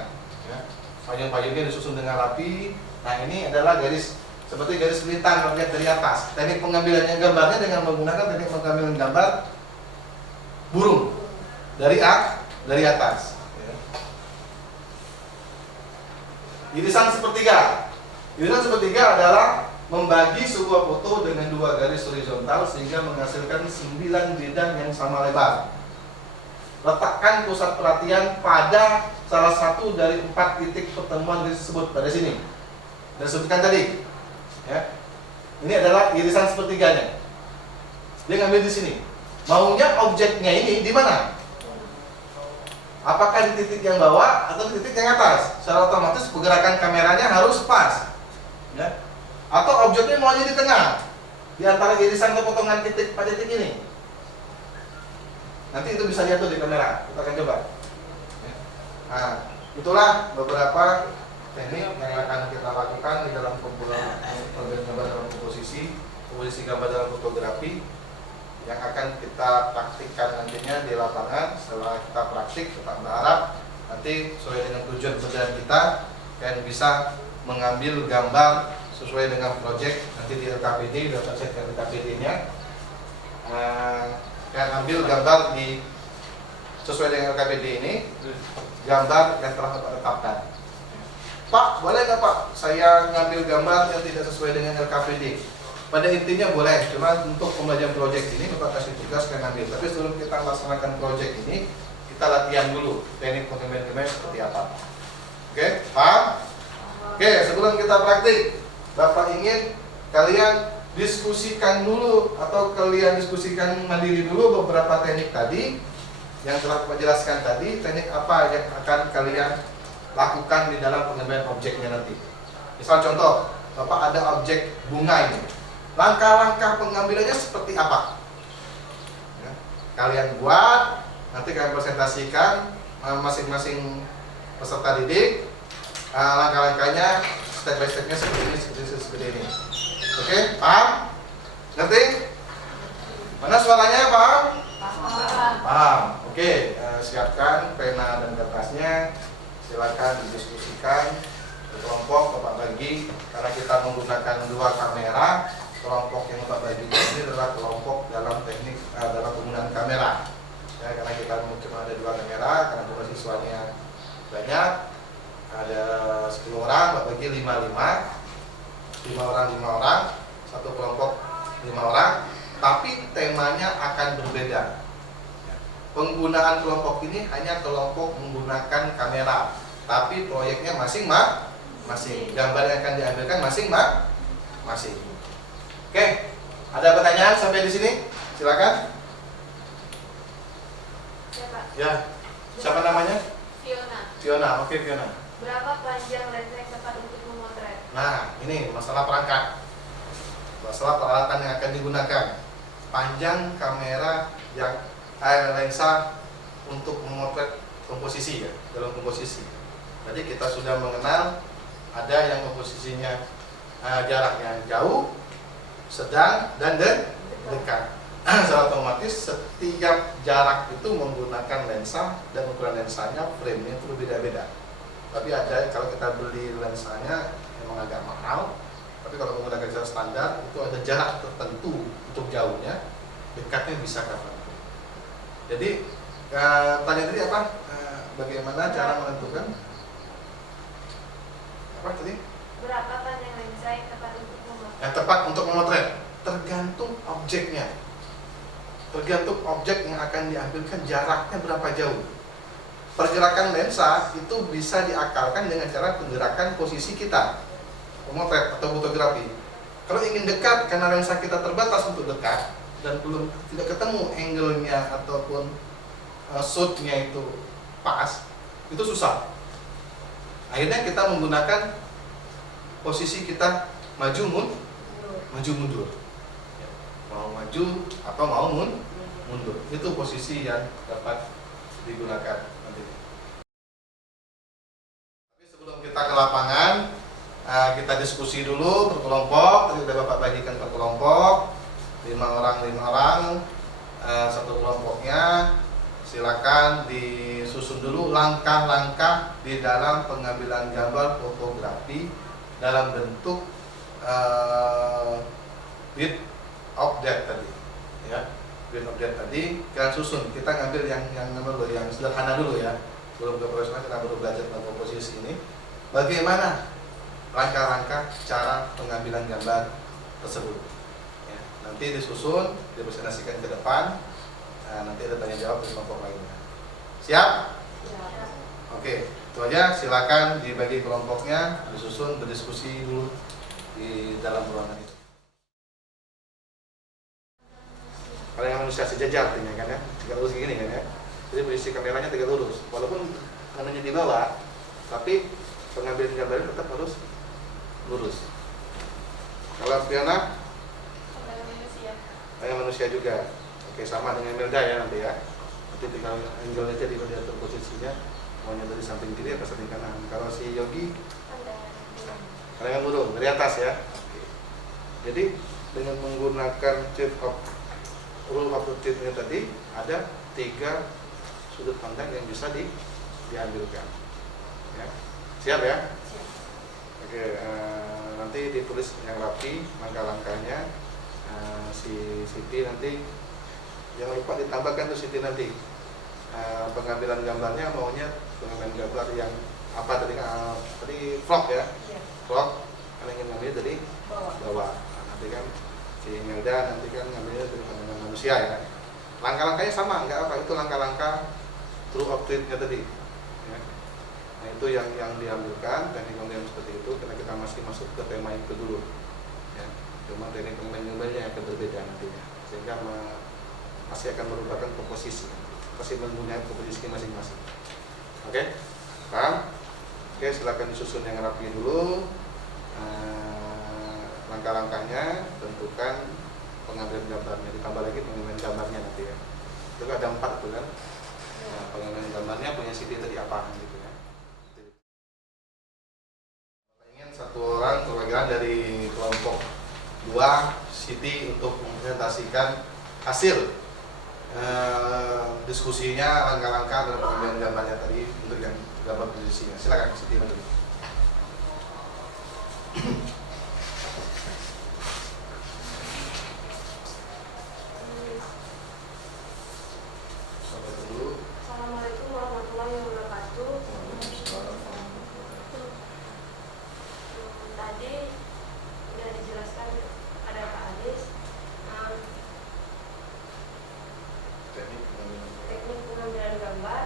Ya. Payung-payungnya disusun dengan rapi, Nah ini adalah garis seperti garis lintang kalau lihat dari atas. Teknik pengambilannya gambarnya dengan menggunakan teknik pengambilan gambar burung dari atas. Irisan sepertiga. Irisan sepertiga adalah membagi sebuah foto dengan dua garis horizontal sehingga menghasilkan 9 bidang yang sama lebar. Letakkan pusat perhatian pada salah satu dari 4 titik pertemuan tersebut pada sini. Dan sebutkan tadi, ya. Ini adalah irisan sepertiganya. Dia ngambil di sini. Maunya objeknya ini di mana? Apakah di titik yang bawah atau di titik yang atas? Secara otomatis pergerakan kameranya harus pas, ya. Atau objeknya maunya di tengah, di antara irisan atau potongan titik pada titik ini. Nanti itu bisa lihat tuh di kamera. Kita akan coba. Nah, itulah beberapa teknik yang akan kita lakukan di dalam pembuatan gambar dalam komposisi gambar dalam fotografi, yang akan kita praktikkan nantinya di lapangan. Setelah kita praktik, kita berharap nanti sesuai dengan tujuan pekerjaan kita, kalian bisa mengambil gambar sesuai dengan proyek nanti di LKPD, website LKPD-nya. Kalian ambil gambar di sesuai dengan LKPD ini, gambar yang telah Bapak tetapkan. Pak, boleh nggak Pak saya ngambil gambar yang tidak sesuai dengan LKPD? Pada intinya boleh, cuma untuk pembelajaran proyek ini Bapak kasih tugas kalian ambil. Tapi sebelum kita melaksanakan proyek ini, kita latihan dulu teknik pengambilan seperti apa. Oke, paham? Oke, sebelum kita praktik, Bapak ingin kalian diskusikan dulu atau kalian diskusikan mandiri dulu beberapa teknik tadi yang telah Bapak jelaskan tadi. Teknik apa yang akan kalian lakukan di dalam pengambilan objeknya nanti. Misal contoh, Bapak ada objek bunga ini. Langkah-langkah pengambilannya seperti apa? Ya, kalian buat, nanti kalian presentasikan masing-masing peserta didik. Langkah-langkahnya, step by stepnya seperti ini. Oke, paham? Ngerti? Mana suaranya, paham? Paham. Oke, siapkan pena dan kertasnya. Silakan didiskusikan kelompok Bapak bagi, karena kita menggunakan 2 kamera. Kelompok yang Bapak bagi ini adalah kelompok dalam teknik dalam penggunaan kamera, ya, karena kita cuma ada 2 kamera, karena jumlah siswanya banyak, ada 10 orang, Bapak bagi 5 orang, satu kelompok 5 orang, tapi temanya akan berbeda. Penggunaan kelompok ini hanya kelompok menggunakan kamera, tapi proyeknya masing-masing, gambar yang akan diambilkan masing-masing. Oke, ada pertanyaan sampai di sini? Silakan. Ya, siapa namanya? Fiona. Oke, Fiona. Berapa panjang lensa yang tepat untuk memotret? Nah, ini masalah perangkat, masalah peralatan yang akan digunakan. Panjang kamera yang lensa untuk memotret komposisi, ya, dalam komposisi. Tadi kita sudah mengenal ada yang komposisinya jaraknya jauh, sedang, dan dekat. Secara otomatis setiap jarak itu menggunakan lensa dan ukuran lensanya, frame-nya itu berbeda-beda. Tapi ada, kalau kita beli lensanya memang agak mahal, tapi kalau menggunakan lensa standar itu ada jarak tertentu untuk jauhnya, dekatnya bisa kapan. Jadi tanya tadi apa? Bagaimana cara menentukan? Apa tadi? Berapa panjang lensa yang tepat untuk memotret? Yang tepat untuk memotret tergantung objeknya. Tergantung objek yang akan diambilkan, jaraknya berapa jauh. Pergerakan lensa itu bisa diakalkan dengan cara penggerakan posisi kita, memotret atau fotografi. Kalau ingin dekat, karena lensa kita terbatas untuk dekat dan belum tidak ketemu angle-nya ataupun shoot-nya itu pas, itu susah. Akhirnya kita menggunakan posisi kita maju mundur. Mau maju atau mau mundur. Itu posisi yang dapat digunakan nanti. Tapi sebelum kita ke lapangan, kita diskusi dulu berkelompok. Tadi sudah Bapak bagikan per kelompok, 5 orang, satu kelompoknya. Silakan disusun dulu langkah-langkah di dalam pengambilan gambar fotografi dalam bentuk bit of death tadi, ya. Bit of death tadi kita susun, kita ngambil yang dulu, yang sederhana dulu ya. Belum ke profesional, kita baru belajar tentang komposisi ini. Bagaimana rangka-rangka cara pengambilan gambar tersebut? Ya, nanti disusun, dipresentasikan ke depan. Nah, nanti ada tanya jawab di kelompok lainnya. Siap? Ya. Oke, itu aja. Silakan dibagi kelompoknya, disusun, berdiskusi dulu di dalam ruangan itu. Kalau yang manusia sejajar artinya kan ya, tegak lurus gini kan ya. Jadi posisi kameranya tegak lurus. Walaupun kameranya di bawah, tapi pengambilan gambarnya tetap harus lurus. Kalau Fiona, kayak manusia juga. Oke, sama dengan Melda ya nanti ya. Nanti tinggal angle aja diatur posisinya, maunya dari samping kiri atau samping kanan. Kalau si Yogi, pandangan burung dari atas ya. Oke. Jadi dengan menggunakan rule of the third-nya tadi, ada 3 sudut pandang yang bisa diambilkan. Ya. Siap ya? Siap. Oke, nanti ditulis yang rapi langkah-langkahnya. Si Siti nanti jangan lupa ditambahkan tuh Siti nanti pengambilan gambarnya, maunya pengambilan gambar yang apa tadi tadi vlog ya, Iya. vlog karena ingin ngambil dari Bawah. bawah. Nah, nanti kan si Melda nanti kan ngambilnya dari pandangan manusia ya. Langkah-langkahnya sama, nggak apa, itu langkah-langkah true of tweet-nya tadi ya. Nah, itu yang diambilkan, teknik pengambilan seperti itu karena kita masih masuk ke tema itu dulu ya. Cuma teknik pengambilan yang akan berbeda nantinya, sehingga masih akan merupakan komposisi, masih mempunyai komposisi masing-masing. Oke, paham? Oke, silakan disusun yang rapi dulu. Langkah-langkahnya, tentukan pengambilan gambarnya, ditambah lagi pengambilan gambarnya nanti ya. Itu ada 4 tuh kan. Nah, pengambilan gambarnya punya Siti tadi apa gitu ya. Ingin 1 orang perwakilan dari kelompok 2 Siti untuk mempresentasikan hasil diskusinya, langkah-langkah dalam pengambilan gambarnya tadi untuk yang gambar posisinya. Silakan Siti dulu. Assalamualaikum warahmatullahi wabarakatuh. Tadi sudah dijelaskan ada Pak Adis teknik pengambilan gambar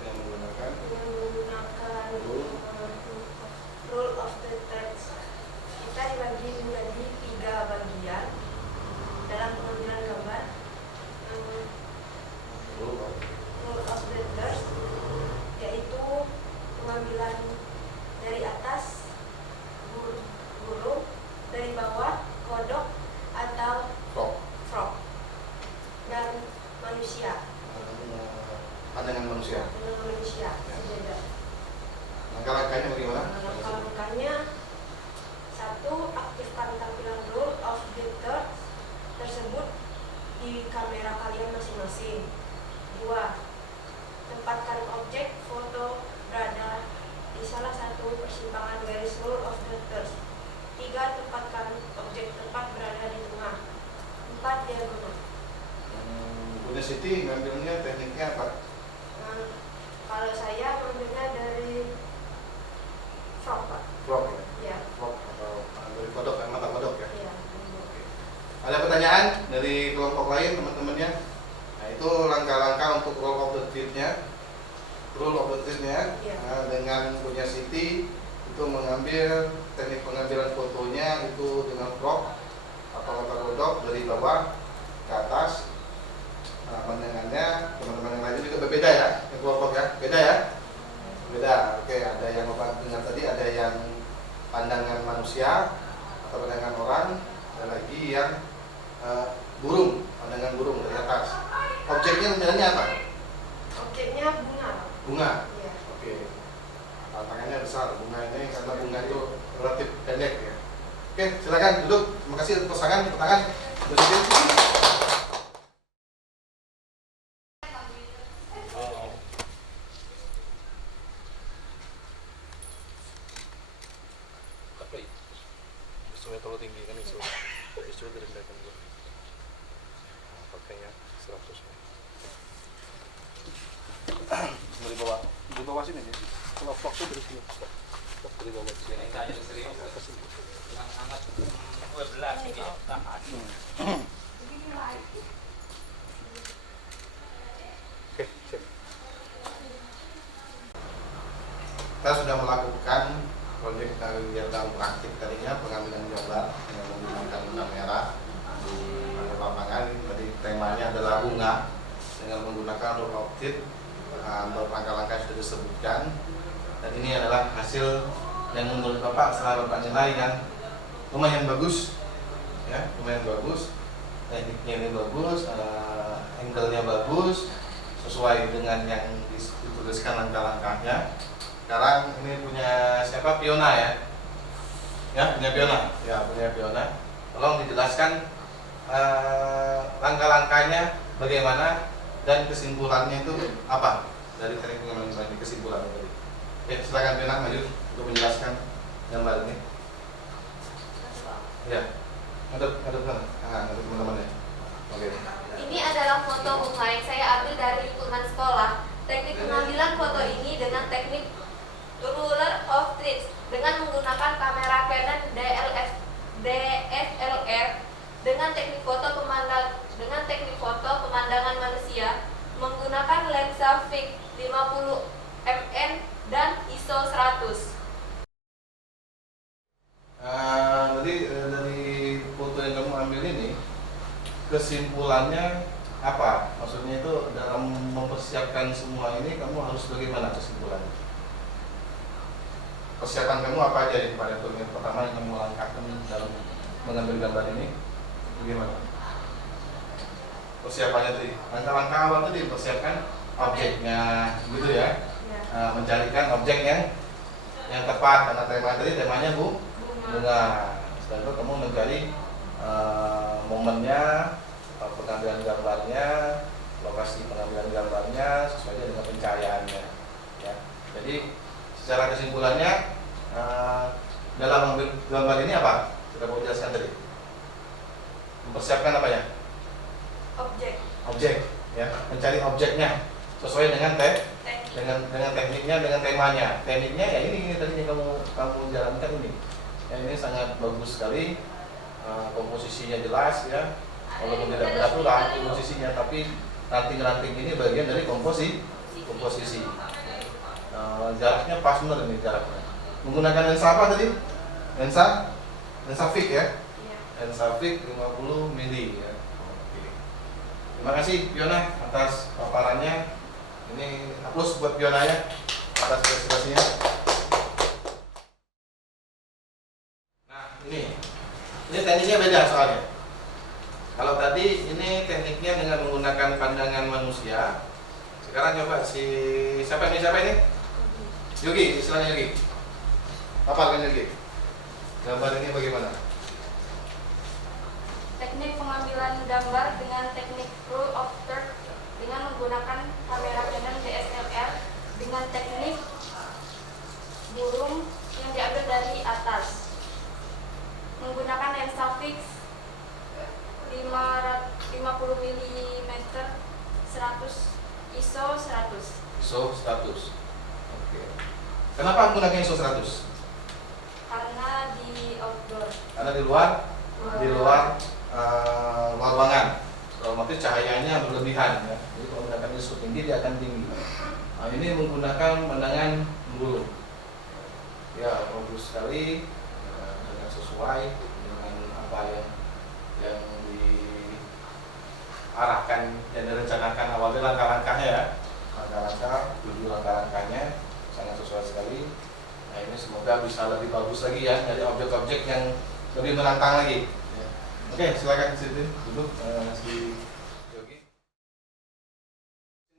Yang menggunakan dengan menggunakan rule of the threads. Kita dibagi menjadi 3 bagian dalam pengambilan gambar. Rule of the threads yaitu pengambilan dari atas burung, dari bawah kodok atau frog, dan manusia. pandangan manusia. Dengan manusia sejajar. Langkah-langkahnya bagaimana? Langkah-langkahnya: 1. Aktifkan tampilan rule of the third tersebut di kamera kalian masing-masing. 2. Tempatkan objek foto berada di salah satu persimpangan garis rule of the third. 3. Tempatkan objek tempat berada di tengah. 4. Diagonal. Punya Siti ngambilnya tekniknya apa? Kalau saya mengambilnya dari frog, Pak. Vlog ya? Ya. Vlog atau dari kodok, mata kodok ya? Iya. Oke. Ada pertanyaan dari kelompok lain teman-temannya? Nah, itu langkah-langkah untuk rule of the thread-nya. Rule of the thread-nya Iya. dengan punya Siti itu mengambil teknik pengambilan fotonya itu dengan vlog atau mata kodok dari bawah ke atas. Nah, pandangannya teman-teman yang lain juga berbeda ya, yang kelompok ya, beda ya, beda. Oke, ada yang Bapak dengar tadi, ada yang pandangan manusia atau pandangan orang, ada lagi yang burung, pandangan burung dari atas. Objeknya sebenarnya apa? Objeknya bunga. Bunga. Iya. Oke, tantangannya besar bunga ini karena bunga itu relatif pendek ya. Oke, silakan duduk. Terima kasih untuk pasangan, tangan. terlalu tinggi kan ISO direndahkan dulu. Nah, pakainya 100 nih. Di bawah sini nih. Kalau vlog tuh dari sini. Vlog dari bawah sini. Ke sini. Oke, sip. Kita sudah melakukan proyek kegiatan praktik tadinya pengambilan gambar dengan menggunakan kamera di lapangan. Tadi temanya adalah bunga dengan menggunakan roll optik. Langkah-langkah sudah disebutkan, dan ini adalah hasil yang menurut Bapak setelah Bapak nilai yang lumayan bagus, ya, lumayan bagus, tekniknya ini bagus, angle-nya bagus, sesuai dengan yang dituliskan langkah-langkahnya. Sekarang ini punya siapa? Fiona ya? Ya, punya Fiona. Ya, punya Fiona. Tolong dijelaskan langkah-langkahnya bagaimana dan kesimpulannya itu apa dari teknik pengambilan kesimpulannya tadi. Oke, silakan Fiona maju untuk menjelaskan gambar ini. Ya, ngadep sana. Ngadep teman-temannya. Oke. Ini adalah foto bunga yang saya ambil dari lingkungan sekolah. Teknik pengambilan foto ini dengan teknik ruler of trees dengan menggunakan kamera Canon DSLR dengan teknik foto pemandangan manusia menggunakan lensa fix 50 mm dan ISO 100. Jadi dari foto yang kamu ambil ini kesimpulannya apa? Maksudnya itu dalam mempersiapkan semua ini kamu harus bagaimana kesimpulannya? Persiapan kamu apa aja yang pada yang pertama yang kamu langkahkan dalam mengambil gambar ini? Bagaimana? Persiapannya tadi, langkah-langkah awal tadi persiapkan objeknya, gitu ya? Mencarikan objek yang tepat karena tema tadi temanya bunga. Setelah itu kamu mencari momennya, pengambilan gambarnya, lokasi pengambilan gambarnya sesuai dengan pencahayaannya. Ya. Jadi secara kesimpulannya dalam mengambil gambar ini apa? Sudah mau jelaskan tadi. Mempersiapkan apa ya? Objek, ya. Mencari objeknya sesuai dengan dengan tekniknya, dengan temanya. Tekniknya ya ini tadi yang kamu jalankan ini. Ya, ini sangat bagus sekali. Komposisinya jelas ya. Walaupun tidak beraturan komposisinya, tapi ranting-ranting ini bagian dari komposisi. Jaraknya pas benar ini jaraknya. Menggunakan lensa apa tadi? Lensa fix ya. Lensa fix 50 mili ya. Oke. Terima kasih Fiona atas paparannya. Ini aplaus buat Fiona ya atas prestasinya. Nah, ini tekniknya beda soalnya. Kalau tadi ini tekniknya dengan menggunakan pandangan manusia. Sekarang coba siapa ini? Yogi, istilahnya Yogi. Apa kan Yogi? Gambar ini bagaimana? Teknik pengambilan gambar dengan teknik rule of third dengan menggunakan kamera Canon DSLR dengan teknik burung yang diambil dari atas. Menggunakan lensa fix 50 mm 100 ISO 100. ISO 100. Oke. Kenapa menggunakan ISO 100? Karena di outdoor. Karena di luar ruangan. Otomatis cahayanya berlebihan ya. Jadi kalau menggunakan ISO tinggi dia akan tinggi. Nah, ini menggunakan pandangan burung. Ya, bagus sekali dengan sesuai dengan apa yang diarahkan dan direncanakan awalnya langkah-langkahnya ya. Tujuh langkah-langkahnya sangat sesuai sekali. Nah, ini semoga bisa lebih bagus lagi ya dari objek-objek yang lebih menantang lagi. Ya. Oke, silakan situ duduk si Yogi.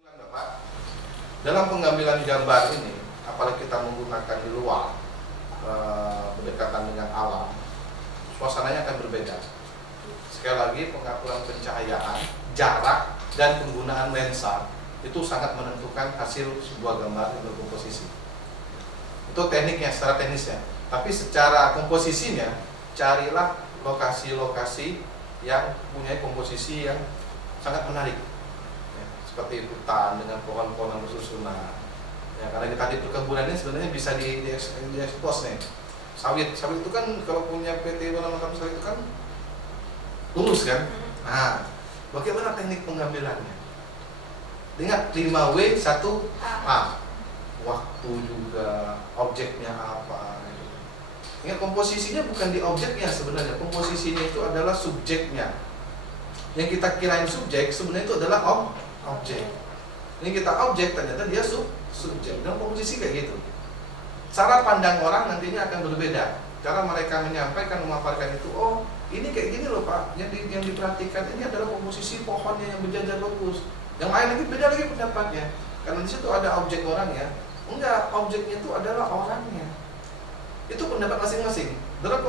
Bapak, dalam pengambilan gambar ini, apalagi kita menggunakan di luar, berdekatan dengan alam, suasananya akan berbeda. Sekali lagi, pengaturan pencahayaan, jarak, dan penggunaan lensa itu sangat menentukan hasil sebuah gambar yang berkomposisi. Itu tekniknya, secara teknisnya. Tapi secara komposisinya carilah lokasi-lokasi yang punya komposisi yang sangat menarik, ya, seperti hutan dengan pohon-pohon bersusunan. Ya, karena kita di perkebunan ini sebenarnya bisa diekspos nih. Sawit itu kan kalau punya PT Wanamataram Sawit itu kan lurus kan. Nah, bagaimana teknik pengambilannya? Ingat 5W 1A. Waktu juga, objeknya apa gitu. Ingat komposisinya bukan di objeknya sebenarnya, komposisinya itu adalah subjeknya. Yang kita kirain subjek sebenarnya itu adalah objek. Ini kita objek, ternyata dia subjek. Dan komposisi kayak gitu. Cara pandang orang nantinya akan berbeda. Cara mereka menyampaikan, memaparkan itu, oh ini kayak gini loh Pak, yang diperhatikan ini adalah komposisi pohonnya yang berjajar bagus. Yang lain lagi beda lagi pendapatnya. Karena di situ ada objek orangnya. Enggak, objeknya itu adalah orangnya. Itu pendapat masing-masing. Dalam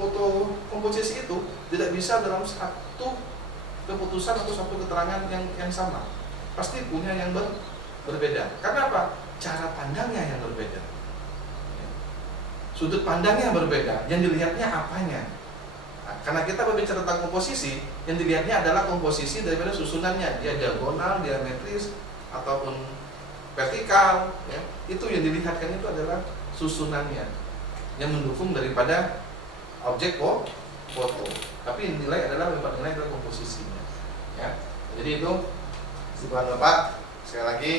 foto komposisi itu tidak bisa dalam satu keputusan atau satu keterangan yang sama. Pasti punya yang berbeda. Karena apa? Cara pandangnya yang berbeda. Sudut pandangnya berbeda. Yang dilihatnya apanya? Nah, karena kita berbicara tentang komposisi, yang dilihatnya adalah komposisi daripada susunannya. Dia diagonal, diametris, ataupun vertikal. Ya. Itu yang dilihatkan itu adalah susunannya yang mendukung daripada objek foto. Tapi yang nilai adalah komposisinya. Ya. Jadi itu sebuah Bapak sekali lagi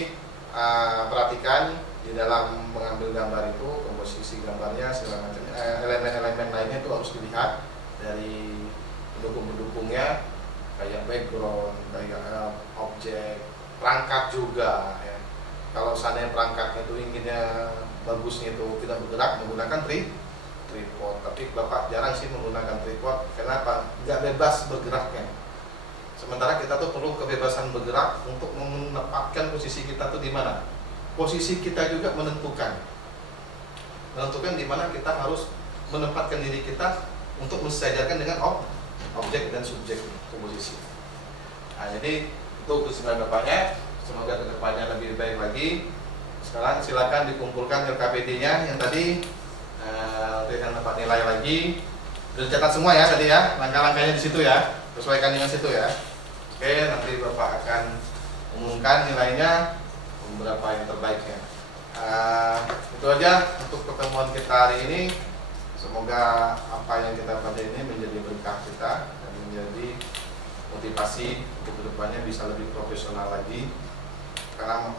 perhatikan di dalam mengambil gambar itu komposisi gambarnya segala macam elemen-elemen lainnya itu harus dilihat dari pendukung-pendukungnya kayak background, kayak objek, perangkat juga ya. Kalau seandainya perangkatnya itu inginnya bagusnya itu tidak bergerak menggunakan tripod, tapi Bapak jarang sih menggunakan tripod. Kenapa? Nggak bebas bergeraknya. Sementara kita tuh perlu kebebasan bergerak untuk menempatkan posisi kita tuh di mana. Posisi kita juga menentukan di mana kita harus menempatkan diri kita untuk mensejajarkan dengan objek dan subjek komposisi. Nah, jadi itu kesimpulan Bapaknya. Semoga kedepannya lebih baik lagi. Sekarang silakan dikumpulkan LKPD-nya yang tadi dengan Bapak nilai lagi. Sudah dicatat semua ya tadi ya, langkah-langkahnya di situ ya. Sesuaikan dengan situ ya. Oke, nanti Bapak akan umumkan nilainya berapa yang terbaiknya. Itu aja untuk pertemuan kita hari ini. Semoga apa yang kita pelajari ini menjadi berkah kita dan menjadi motivasi untuk kedepannya bisa lebih profesional lagi. Karena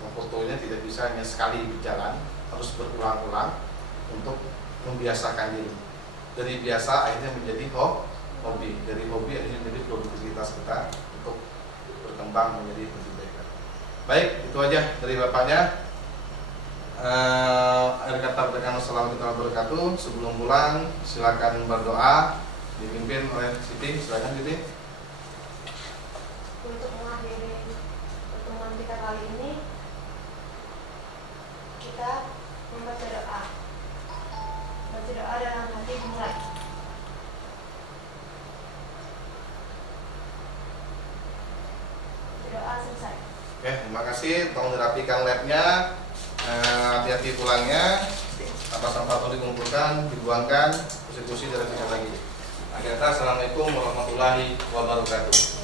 memfotonya tidak bisa hanya sekali berjalan, harus berulang-ulang untuk membiasakan diri. Dari biasa akhirnya menjadi hobi, dari hobi akhirnya menjadi produktivitas kita untuk berkembang menjadi lebih baik. Baik, itu aja dari Bapaknya. Akhir kata berikan wassalamualaikum warahmatullahi wabarakatuh. Sebelum pulang silakan berdoa dipimpin oleh Siti. Silakan Siti. Untuk mengakhiri pertemuan kita kali ini, kita membaca doa. Baca doa dalam hati dimulai. Doa selesai. Oke, terima kasih. Tolong dirapikan labnya. Hati-hati pulangnya. Sampah-sampah perlu dikumpulkan, dibuangkan, kursi-kursi dirapikan lagi. Akhirnya, assalamualaikum warahmatullahi wabarakatuh.